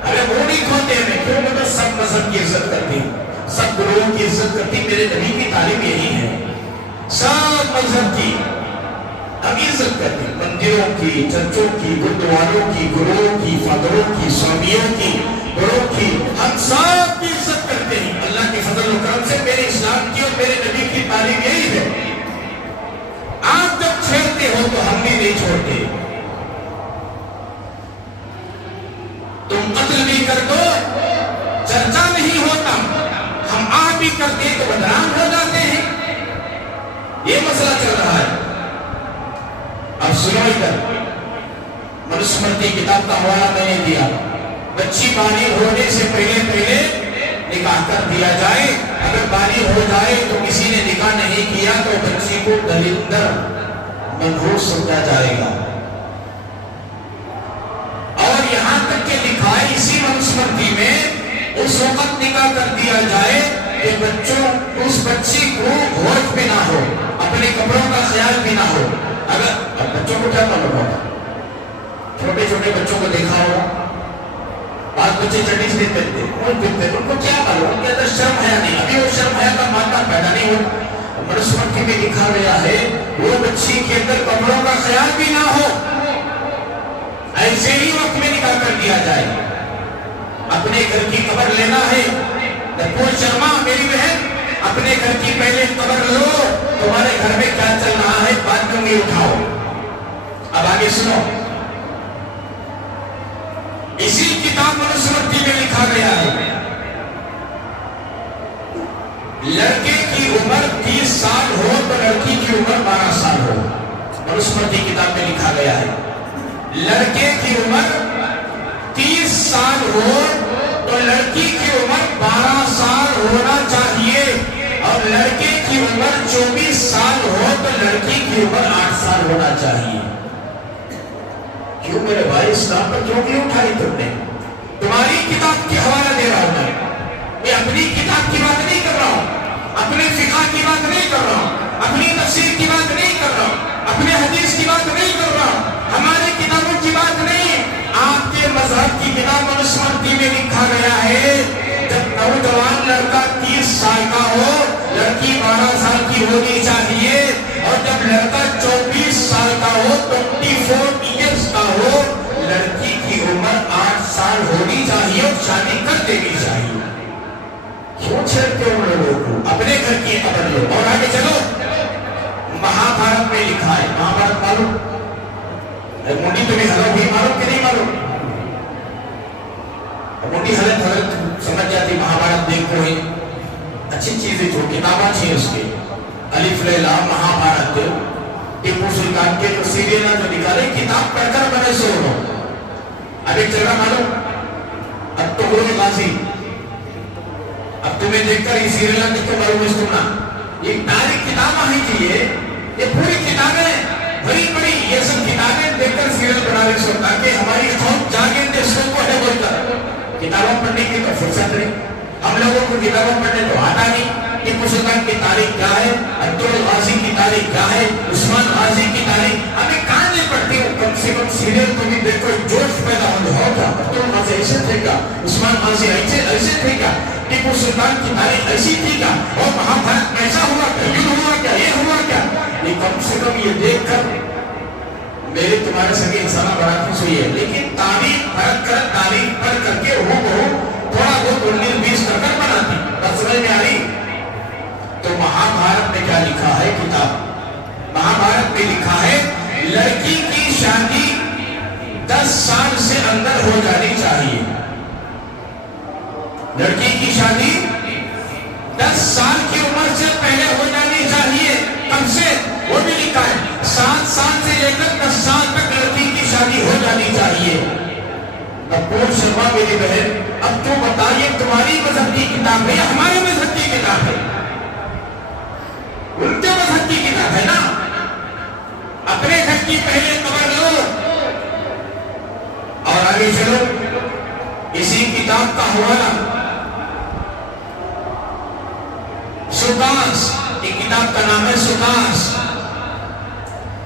ارے وہ نہیں کھوتے ہیں، کیوں؟ میں تو سب مذہب کی عزت کرتی، سب گروہوں کی عزت کرتی، میرے نبی کی تعلیم یہی ہے، سب مذہب کی ہم عزت کرتے ہیں، مندروں کی، چرچوں کی، گردواروں کی، گروہوں کی، فادروں کی، سوامیوں کی، گروہ کی، ہم سب کی عزت کرتے ہیں۔ اللہ کے فضل و کرم سے میرے اسلام کی اور میرے نبی کی تعلیم یہی ہے۔ آپ جب چھیڑتے ہو تو ہم بھی نہیں چھوڑتے، تم قتل بھی کر دو چرچا نہیں ہوتا، ہم آہ بھی کرتے تو بدنام ہو جاتے ہیں۔ یہ مسئلہ چل رہا ہے۔ اب سنو ادھر، منوسمرتی کتاب کا حوالہ میں نے دیا، بچی بالغ ہونے سے پہلے نکاح کر دیا جائے، اگر بالغ ہو جائے تو کسی نے نکاح نہیں کیا تو بچی کو دلندر منحوس سمجھا جائے گا۔ اور یہاں تک کہ لکھا ہے اسی منوسمرتی میں، اس وقت نکاح کر دیا جائے کہ اس بچی کو ہوش بھی نہ ہو، اپنے کپڑوں کا خیال بھی نہ ہو۔ اگر بچوں کو کیا معلوم ہوگا؟ چھوٹے چھوٹے بچوں کو دیکھا ہوگا، آج بچے چٹی سے پہنتے ان کو کیا معلوم؟ ان کے اندر شرم حیا نہیں، ابھی وہ شرم حیا کا مادہ پیدا نہیں ہوا۔ منوسمرتی میں لکھا گیا ہے وہ بچی کے اندر کپڑوں کا خیال بھی نہ ہو، ایسے ہی وقت میں نکاح کر دیا جائے۔ اپنے گھر کی خبر لینا ہے، کوئی شرما میری بہن، اپنے گھر کی پہلے خبر لو، تمہارے گھر میں کیا چل رہا ہے، بات کیوں نہیں اٹھاؤ۔ اب آگے سنو، اسی کتاب منوسمرتی میں لکھا گیا ہے لڑکے کی عمر 30 سال ہو تو لڑکی کی عمر 12 سال ہو۔ منوسمرتی کتاب میں لکھا گیا ہے لڑکے کی عمر 30 سال ہو تو لڑکی کی عمر 12 سال ہونا چاہیے، اور لڑکے کی عمر 24 سال ہو تو لڑکی کی عمر 8 سال ہونا چاہیے۔ کیوں میرے بھائی اسلام پر کیوں نہیں اٹھائی تم نے؟ تمہاری کتاب کی حوالہ دے رہا ہوں میں اپنی کتاب کی بات نہیں کر رہا ہوں، اپنے فقہ کی بات نہیں کر رہا ہوں، اپنی تفسیر کی بات نہیں کر رہا ہوں، اپنے حدیث کی بات نہیں کر رہا ہوں، ہماری کتابوں کی بات نہیں، آپ کے مذہب کی کتاب منسمرتی میں لکھا گیا ہے جب نوجوان لڑکا 30 سال کا ہو، لڑکی 12 سال کی ہونی چاہیے، اور جب لڑکا 24 سال کا ہو 24 ایئرس کا ہو، لڑکی کی عمر 8 سال ہونی چاہیے اور شادی کر دینی چاہیے۔ کیوں چھیڑتے ہو لوگوں کو؟ اپنے گھر کی خبر لو اور آگے چلو۔ مہابھارت میں لکھا ہے، مہابھارت معلوم؟ منڈی تمہیں حلق بھی معلوم کہ نہیں معلوم؟ منڈی حلق سمجھ جاتی، مہابھارت دیکھو ہی اچھی چیزیں جو کتاباں چھیں اس کے الف لیلا مہابھارت ٹیپو سلطان کے جو سیریل جو نکالے کتاب پڑھ کر بنے سو ہو۔ اب ایک جگہ معلوم، اب تو گرو غازی، اب تمہیں دیکھ کر یہ سیریل دیکھ کر معلوم ہے سننا، یہ تاریخ کتابیں ہیں جی، یہ پوری کتابیں بڑی بڑی یہ سب کتابیں دیکھ کر سیریل بنا رہے سو تاکہ ہماری قوم جاگے دیشوں کو ہے بول کر۔ کتابوں پڑھنے کی تو فرصت نہیں، ہم لوگوں کو کتابوں پڑھنے تو آتا نہیں۔ ٹیپو سلطان کی تاریخ کیا ہے، عبدالغ غازی کی تاریخ کیا ہے، عثمان غازی کی تاریخ ہمیں کہاں نہیں پڑھتی ہوں، کم سے کم سیریل کو بھی دیکھ کر جوش پیدا ہو کیا، عبدالغ غازی ایسے تھے کیا، عثمان غازی ایسے تھے کیا، ٹیپو سلطان کی تاریخ ایسی تھی کیا، اور مہابھارت ایسا ہوا کیا، یہ ہوا کیا، یہ ہوا کیا، یہ کم سے کم یہ دیکھ کر میرے تمہارے سگے انسانہ بڑا خوش ہوئی ہے۔ لیکن تاریخ پڑھ کر کے تھوڑا بہت 19-20 کر بناتی، بس سمجھ میں آ رہی۔ تو مہابھارت میں کیا لکھا ہے کتاب؟ مہابھارت میں لکھا ہے لڑکی کی شادی 10 سال سے اندر ہو جانی چاہیے، لڑکی کی شادی 10 سال کی عمر سے پہلے ہو جانی چاہیے، کم سے وہ بھی لکھا ہے 7 سال سے لے کر 10 سال تک لڑکی کی شادی ہو جانی چاہیے۔ نپور شرما میری بہن، اب تو بتائیے تمہاری مذہب کی کتاب ہے یا ہمارے مذہب کی کتاب ہے؟ ان کے مذہب کی کتاب ہے نا، اپنے گھر کی پہلے خبر لو اور آگے چلو۔ اسی کتاب کا حوالہ سکاس، ایک کتاب کا نام ہے سکاس،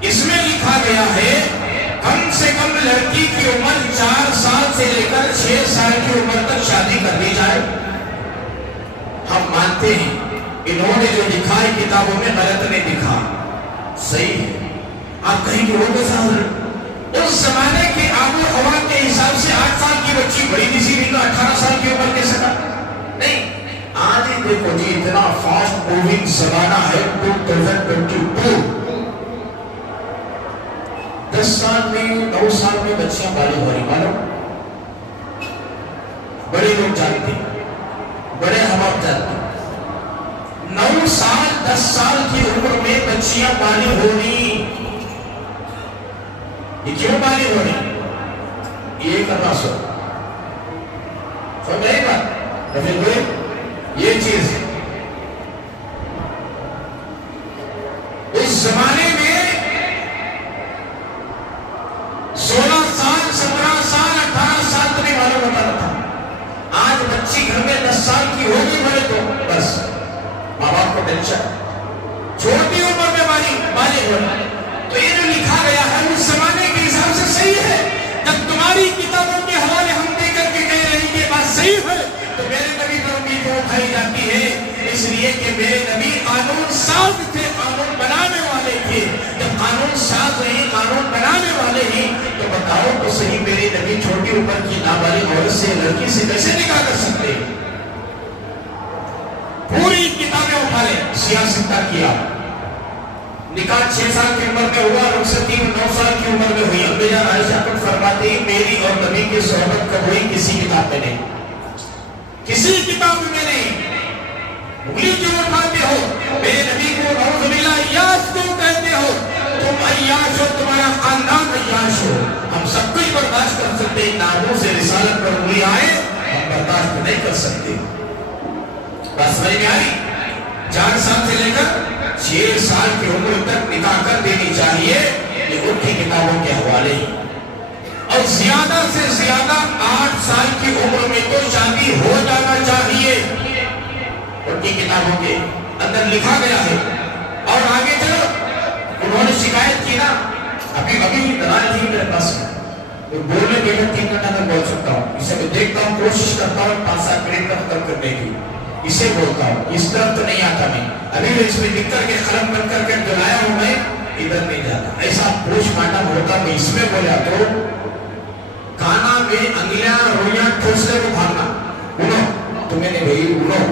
اس میں لکھا گیا ہے کم سے کم لڑکی کی عمر 4 سال سے لے کر 6 سال کی عمر تک شادی کر دی جائے۔ ہم مانتے ہیں انہوں نے جو لکھا ہے کتابوں میں غلط نہیں لکھا، صحیح ہے۔ آپ کہیں کہ وہ کیسا حضرت؟ اس زمانے کے آب و ہوا کے حساب سے 8 سال کی بچی بڑی کسی بھی 18 سال کی عمر کے سکا نہیں۔ آج ہی دیکھو جی اتنا فاسٹ موونگ زمانہ ہے 2022، 10 سال میں 9 سال میں بچیاں بالغ ہو رہی، معلوم؟ بڑے لوگ جانتے ہیں، بڑے ہم آپ جانتے ہیں، 9 سال 10 سال کی عمر میں بچیاں بالغ ہو رہی۔ یہ کیوں بالغ ہو رہی؟ یہ کرنا سو سمجھ رہے بات؟ یہ چیز اس زمانے میں 16 سال 17 سال 18 سال تو نہیں معلوم ہوتا تھا۔ آج بچی گھر میں 10 سال کی ہوگی بڑے تو بس ماں باپ کو ٹینشن، چھوٹی عمر میں بالغ ہونا۔ تو یہ جو لکھا گیا ہے اس زمانے کے حساب سے صحیح ہے۔ جب تمہاری کتابوں کے حوالے ہم دے کر کے کہہ رہے ہیں کہ بات صحیح ہے تو میرے نبی پر امید اٹھائی جاتی ہے، اس لیے کہ میرے نبی قانون ساز تھے، قانون بنانے والے تھے۔ جب قانون ساز نہیں، قانون بنانے والے ہی، تو بتاؤ تو صحیح میرے نبی چھوٹی عمر کی نابالغ عورت سے لڑکی سے کیسے نکاح کر سکتے؟ پوری کتابیں اٹھا لیں، سیاست کا کیا نکاح 6 سال کی عمر میں ہوا، رخصتی 9 سال کی عمر میں ہوئی۔ امی جان عائشہ پر فرماتی ہیں میری اور نبی کی صحبت کب ہوئی؟ کسی کتاب میں نہیں، کسی کتاب میں نہیں۔ انگلی کیوں اٹھاتے ہو؟ میرے نبی کو نعوذ باللہ عیاش کیوں کہتے ہو؟ تم عیاش ہو، تمہارا خاندان عیاش ہو۔ ہم سب کچھ برداشت کر سکتے، ناموں سے رسالت پر انگلی آئے ہم برداشت نہیں کر سکتے۔ بس سمجھ میں آئی؟ 4 سال سے لے کر 6 سال کی عمر تک نکاح کر دینی چاہیے، یہ ان کی کتابوں کے حوالے ہی۔ اور زیادہ سے زیادہ 8 سال کی عمر میں تو شادی ہو جانا چاہیے، ان کی کتابوں کے اندر لکھا گیا ہے۔ اور آگے چلو، انہوں نے شکایت کی نا، ابھی دلال تھی میرے پاس، بولنے کے لیے 3 گھنٹہ میں بول سکتا ہوں، اسے میں دیکھتا ہوں، کوشش کرتا ہوں 5-7 منٹ کا ختم کرنے کی، اسے بولتا ہوں، اس طرف تو نہیں آتا میں، ابھی اس میں لکھ کر کے قلم بن کر کے جلایا ہوں، میں ادھر نہیں جاتا، ایسا پوچھ ماٹا ہوتا میں اس میں بولا تو کانا میں انگلیاں رویاں ٹھوسنے کو بھاگنا، انہوں تمہیں نے بھئی انہوں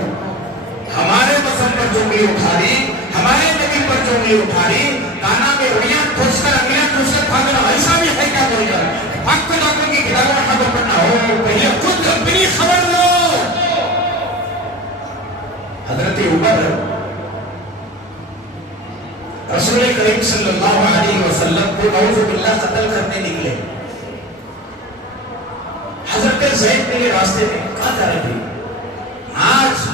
ہمارے مذہب پر جو انگلی اٹھا رہی، ہمارے نبی پر جو انگلی اٹھا رہی، کانا میں رویاں ٹھوس کر انگلیاں ٹھوس کر بھاگنا، ایسا بھی ہے کیا بول کر حق کو جا کر کی کتابوں میں خبر پڑھنا ہو، پہلے خود اپنی خبر لو۔ حضرت عمر رسول کریم صلی اللہ علیہ وسلم کو نعوذ باللہ قتل کرنے نکلے، حضرت زید میرے راستے میں کہاں جا رہے تھے، آج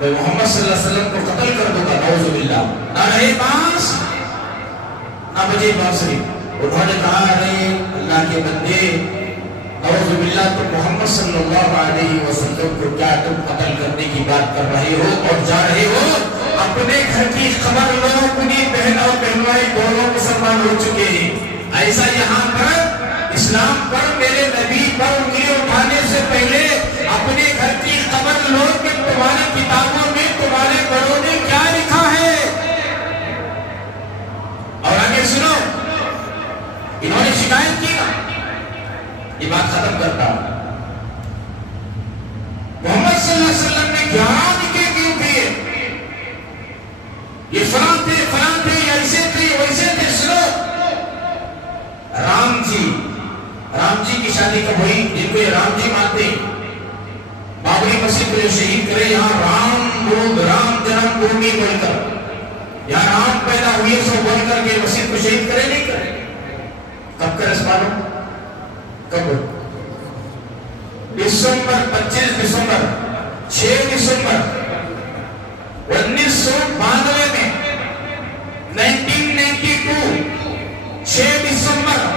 میں محمد صلی اللہ علیہ وسلم کو قتل کر دوں گا، نعوذ باللہ، نہ رہے بانس نہ بجے بانسری، انہوں نے کہا رہے اللہ کے بندے، نعوذ باللہ تو محمد صلی اللہ علیہ وسلم کو کیا تم قتل کرنے کی بات کر رہے ہو اور جا رہے ہو، اپنے گھر کی خبر لو، اپنی بہن اور بہنوئی دونوں مسلمان ہو چکے ہیں، ایسا یہاں پر اسلام پر میرے نبی پر انگلی اٹھانے سے پہلے اپنے گھر کی خبر لو کہ تمہاری کتابوں میں تمہارے بڑوں نے کیا لکھا ہے۔ اور آگے سنو، انہوں نے شکایت کی نا، یہ بات ختم کرتا ہوں، محمد صلی اللہ علیہ وسلم نے 11 نکے کیوں کیے، یہ فلاں تھے ایسے تھے ویسے تھے، سنو، رام جی کی شادی کب ہوئی، جن کو یہ رام جی مانتے ہیں، بابری مسجد کو جو شہید کرے، یہاں رام جنم بھومی بول کر، یہاں رام پیدا ہوئے سو بول کر کے مسجد کو شہید کرے نہیں کرے، کب کرے سوالوں، کب؟ دسمبر 25 دسمبر 6 دسمبر 1992 میں 1992 6 دسمبر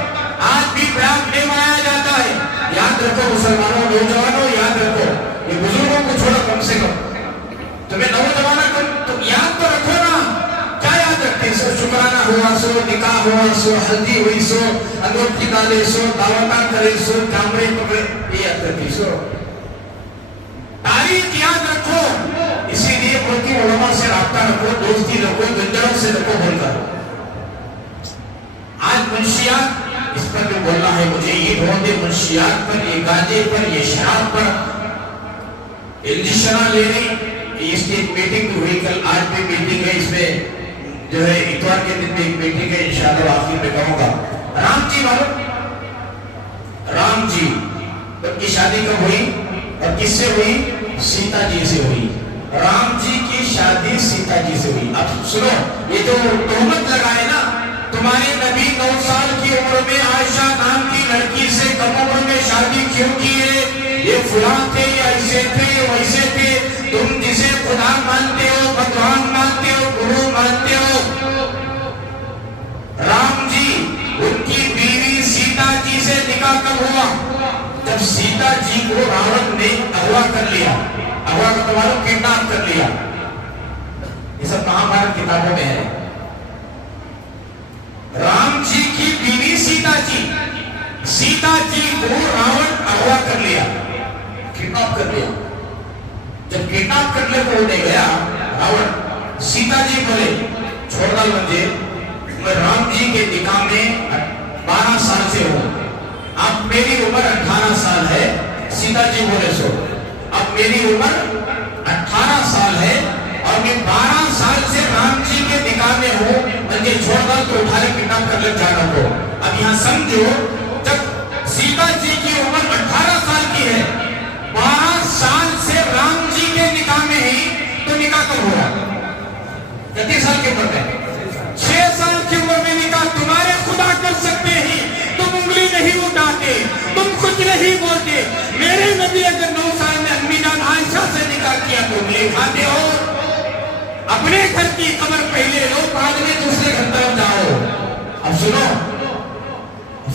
آج بھی پراگ ڈے منایا جاتا ہے، یاد رکھو مسلمانوں، نوجوانوں یاد رکھو، یہ بزرگوں کو چھوڑو کم سے کم، تمہیں نوجوانہ تم یاد تو رکھو نا، کیا یاد رکھتے سو شکرانہ ہوا سو، نکاح ہوا سو، ہلدی ہوئی سو، انگوٹھی ڈالے سو، دعوتاں کرے سو، کیمرے پکڑے، یہ یاد رکھتی سو، تاریخ یاد رکھو، اسی لیے ملکی علماء سے رابطہ رکھو، دوستی رکھو، گنجروں سے رکھو بول کر۔ آج منشیات، اس پر بھی بولنا ہے مجھے، یہ بہت منشیات پر، یہ گانجے پر، یہ شراب پر انجشنہ لے رہی، اس کی ایک میٹنگ ہوئی کل، آج بھی میٹنگ ہے، اس میں جو ہے اتوار کے دن بھی ایک میٹنگ ہے، انشاءاللہ آخر میں کہوں گا۔ رام جی معلوم، رام جی ان کی شادی کب ہوئی اور کس سے ہوئی؟ سیتا جی سے ہوئی، رام جی کی شادی سیتا جی سے ہوئی۔ اب سنو، یہ جو تہمت لگائے نا، تمہارے نبی 9 سال کی عمر میں عائشہ نام کی لڑکی سے کم عمر میں شادی کیوں کیے، یہ فلاں تھے، ایسے تھے، ویسے تھے، تم جسے خدا مانتے ہو، بھگوان مانتے ہو، گرو مانتے ہو، رام جی ان کی بیوی سیتا جی سے نکاح کب ہوا؟ جب سیتا جی کو راون نے اغوا کر لیا، اغوا کا تمہاروں کڈنیپ کر لیا، یہ سب مہابھارت کتابوں میں ہے۔ رام جی کی بیوی سیتا جی کو راون اغوا کر لیا، کڈنیپ کر لیا، جب کڈنیپ کرنے کو ہونے گیا راون، سیتا جی بولے چھوڑ ڈال مجھے، میں رام جی کے نکاح میں 12 سال سے ہوں، اب میری عمر 18 سال ہے، سیتا جی بولے سو اب میری عمر 18 سال ہے اور میں 12 سال سے رام جی کے نکاح میں ہوں، مجھے چھوڑ کر تو اٹھارے کڈنیپ کر لگ جانا کو۔ اب یہاں سمجھو، جب سیتا جی کی عمر 18 سال کی ہے، 12 سال سے رام جی کے نکاح میں ہی، تو نکاح کب ہوا؟ کتنے سال کے عمر میں؟ 6 سال کی عمر میں نکاح تمہارے خدا کر سکتے ہیں، تم انگلی نہیں اٹھاتے، تم کچھ نہیں بولتے۔ میرے نبی اگر 9 سال میں امی جان عائشہ سے نکاح کیا تو انگلی کھاتے ہو؟ اپنے گھر کی خبر پہلے لو، بعد میں دوسرے گھر طرف جاؤ۔ اب سنو،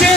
6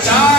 4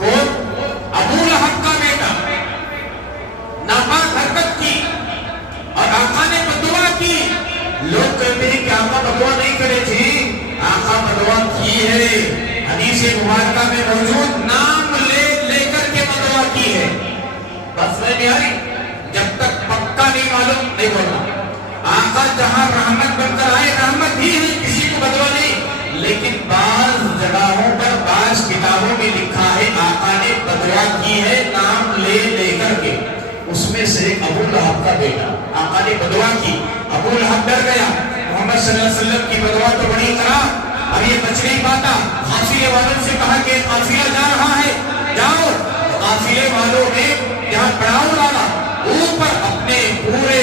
کون؟ ابو لہب کا بیٹا، ناپاک حرکت کی اور آقا نے بدعا کی. لوگ کہتے ہیں کہ آقا بدعا نہیں کرے تھے، آقا بدعا کی ہے. حدیث مبارکہ میں موجود نام لے کر کے بدعا کی ہے. بس میں نہیں آ رہی، جب تک پکا نہیں معلوم نہیں بولنا. آقا جہاں رحمت بن کر آئے رحمت ہی ہے، کسی کو بدعا نہیں. لیکن بعض جگہوں پر بعض کتابوں میں لکھا ہے آقا نے بدعا کی ہے نام لے کر کے. اس میں سے ابو لہب کا بیٹا، آقا نے بدعا کی، ابو لہب ڈر گیا. محمد صلی اللہ علیہ وسلم کی بدعا تو بڑی خراب، اب یہ بچ نہیں پاتا. قافلے والوں سے کہا کہ قافلہ جا رہا ہے، جاؤ. قافلے والوں نے جہاں پڑاؤ ڈالا، اوپر اپنے پورے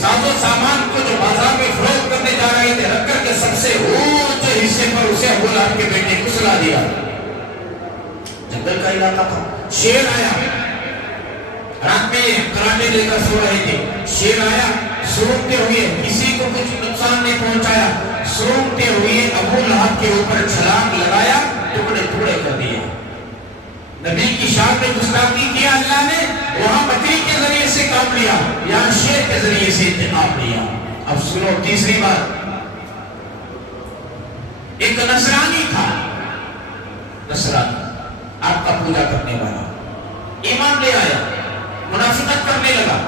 ساز و سامان کو جو بازار میں فروخت کرنے جا رہے تھے رکھ کر کے سب سے اونچے حصے پر اسے ابو لہب کے بیٹے کو سلا دیا. جنگل کا علاقہ تھا، شیر آیا، رات میں کراٹے لے کر سو رہے تھے. شیر آیا، سونگتے ہوئے، کسی کو کچھ نقصان نہیں پہنچایا، سونگتے ہوئے ابو لہب کے اوپر چھلانگ لگایا، ٹکڑے ٹکڑے کر دیے. نبی کی شان میں گستاخی کیا اللہ نے، وہاں بکری کے ذریعے سے کام لیا، یہاں شیر کے ذریعے سے انتقام لیا. اب سنو تیسری بات. ایک نصرانی تھا، نصرانی آپ کا پوجا کرنے والا، ایمان لے آیا، منافقت کرنے لگا.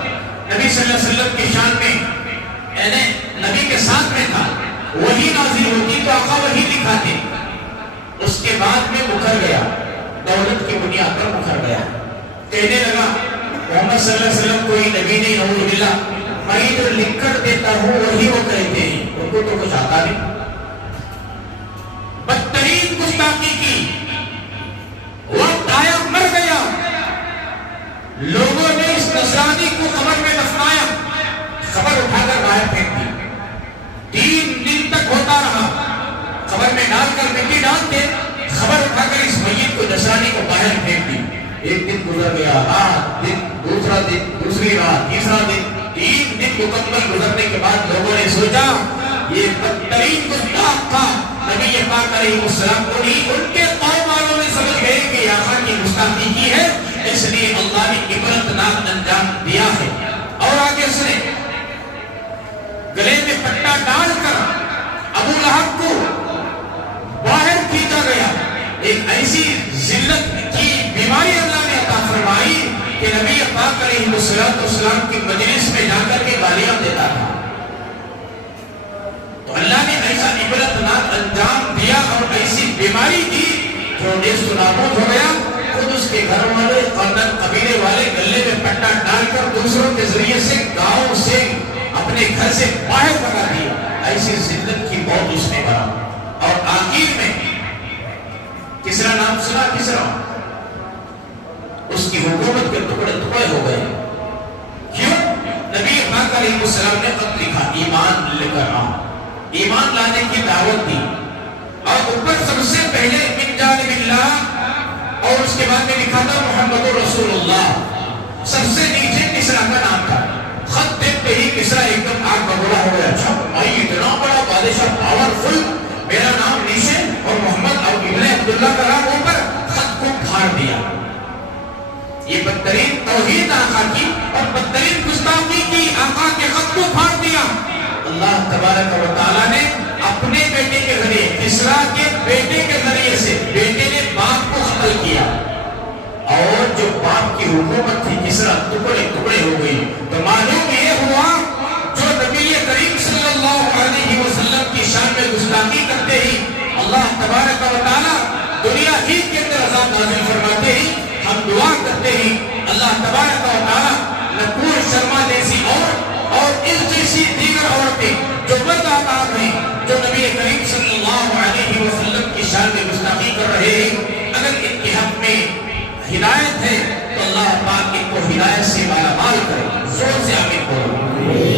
نبی صلی اللہ علیہ وسلم کی شان میں یعنی نبی کے ساتھ میں تھا، وہی نازل ہوتی تو آقا وہی دکھاتے. اس کے بعد میں مکر گیا، دولت کی بنیاد پر مکر گیا. کہنے لگا محمد صلی اللہ علیہ وسلم کوئی نبی نہیں، نعوذ باللہ، میں جو لکھ کر دیتا ہوں وہی وہ کہتے ہیں، ان کو تو کچھ آتا نہیں. بدترین گستاخی کی. وقت آیا، مر گیا. لوگوں نے اس نصرانی کو قبر میں دفنایا، خبر اٹھا کر باہر پھینک دی. 3 دن تک ہوتا رہا، خبر میں ڈال کر مٹی ڈالتے، خبر اٹھا کر اس میت کو نصرانی کو باہر پھینک دی. ایک دن گزر گیا، رات، دن، دوسرا دن، دوسری رات، تیسرا دن، 3 دن مکمل گزرنے کے بعد لوگوں نے سوچا یہ بدترین گستاخ تھا. نبی پاک علیہ السلام کو نہیں، ان کے قوم والوں نے سمجھ گئے کہ آقا کی گستاخی کی ہے، اس لیے اللہ نے عبرتناک انجام دیا ہے. اور آگے سنے، گلے میں پٹا ڈال کر ابو لہب کو باہر کھینچا گیا. ایک ایسی ذلت کی بیماری اللہ نے عطا فرمائی کہ نبی پاک علیہ السلام کی مجلس میں جا کر کے گالیاں دیتا تھا. تو اللہ نے ایسا عبرتناک انجام دیا اور ایسی بیماری دی جو نیست و نابود ہو گیا. خود اس کے گھر والے، خاندان، قبیلے والے گلے میں پٹا ڈال کر دوسروں کے ذریعے سے گاؤں سے اپنے گھر سے باہر بھگا دیا. ایسی ذلت کی موت اس نے مرا. اور آخر میں کسرا نام سنا؟ کسرا، اس کی حکومت کے ٹکڑے ٹکڑے ہو گئے. کیوں؟ نبی پاک علیہ السلام نے خط لکھا، ایمان لے کر آؤ، ایمان لانے کی دعوت دی. اور اوپر سب سے پہلے من جانب اللہ، اور اس کے بعد میں لکھا تھا محمد رسول اللہ. سب سے نیچے کسرا کا نام تھا. خط دیکھتے ہی کسرا ایک دم آگ بگولا ہو گیا. اچھا بھائی، اتنا بڑا بادشاہ، پاورفل، میرا نام نیچے اور محمد اور ابن عبداللہ کا نام اوپر. خط کو پھاڑ دیا. یہ بدترین توہین آقا کی اور بدترین گستاخی کی. آقا کے خط کو پھاڑ دیا. اللہ تبارک و تعالیٰ نے اپنے بیٹے کے ذریعے، کسرا کے بیٹے کے ذریعے سے، بیٹے نے باپ کو قتل کیا، اور جو باپ کی حکومت تھی کسرا ٹکڑے ٹکڑے ہو گئی. تو معلوم یہ ہوا جو نبی کریم صلی اللہ علیہ وسلم کی شان میں گستاخی کرتے ہی اللہ تبارک و تعالیٰ دنیا ہی کے اندر عذاب نازل فرماتے ہی ہم دعا کرتے ہی اللہ تبارک و تعالیٰ نپور شرما جیسی اور اس جیسی دیگر عورتیں جو مرد آباد ہیں، جو نبی کریم صلی اللہ علیہ وسلم کی شان میں گستاخی کر رہے ہیں، اگر ان کے حق میں ہدایت ہے تو اللہ پاک ان کو ہدایت سے مالا مال کرے. زور سے آمین بولو.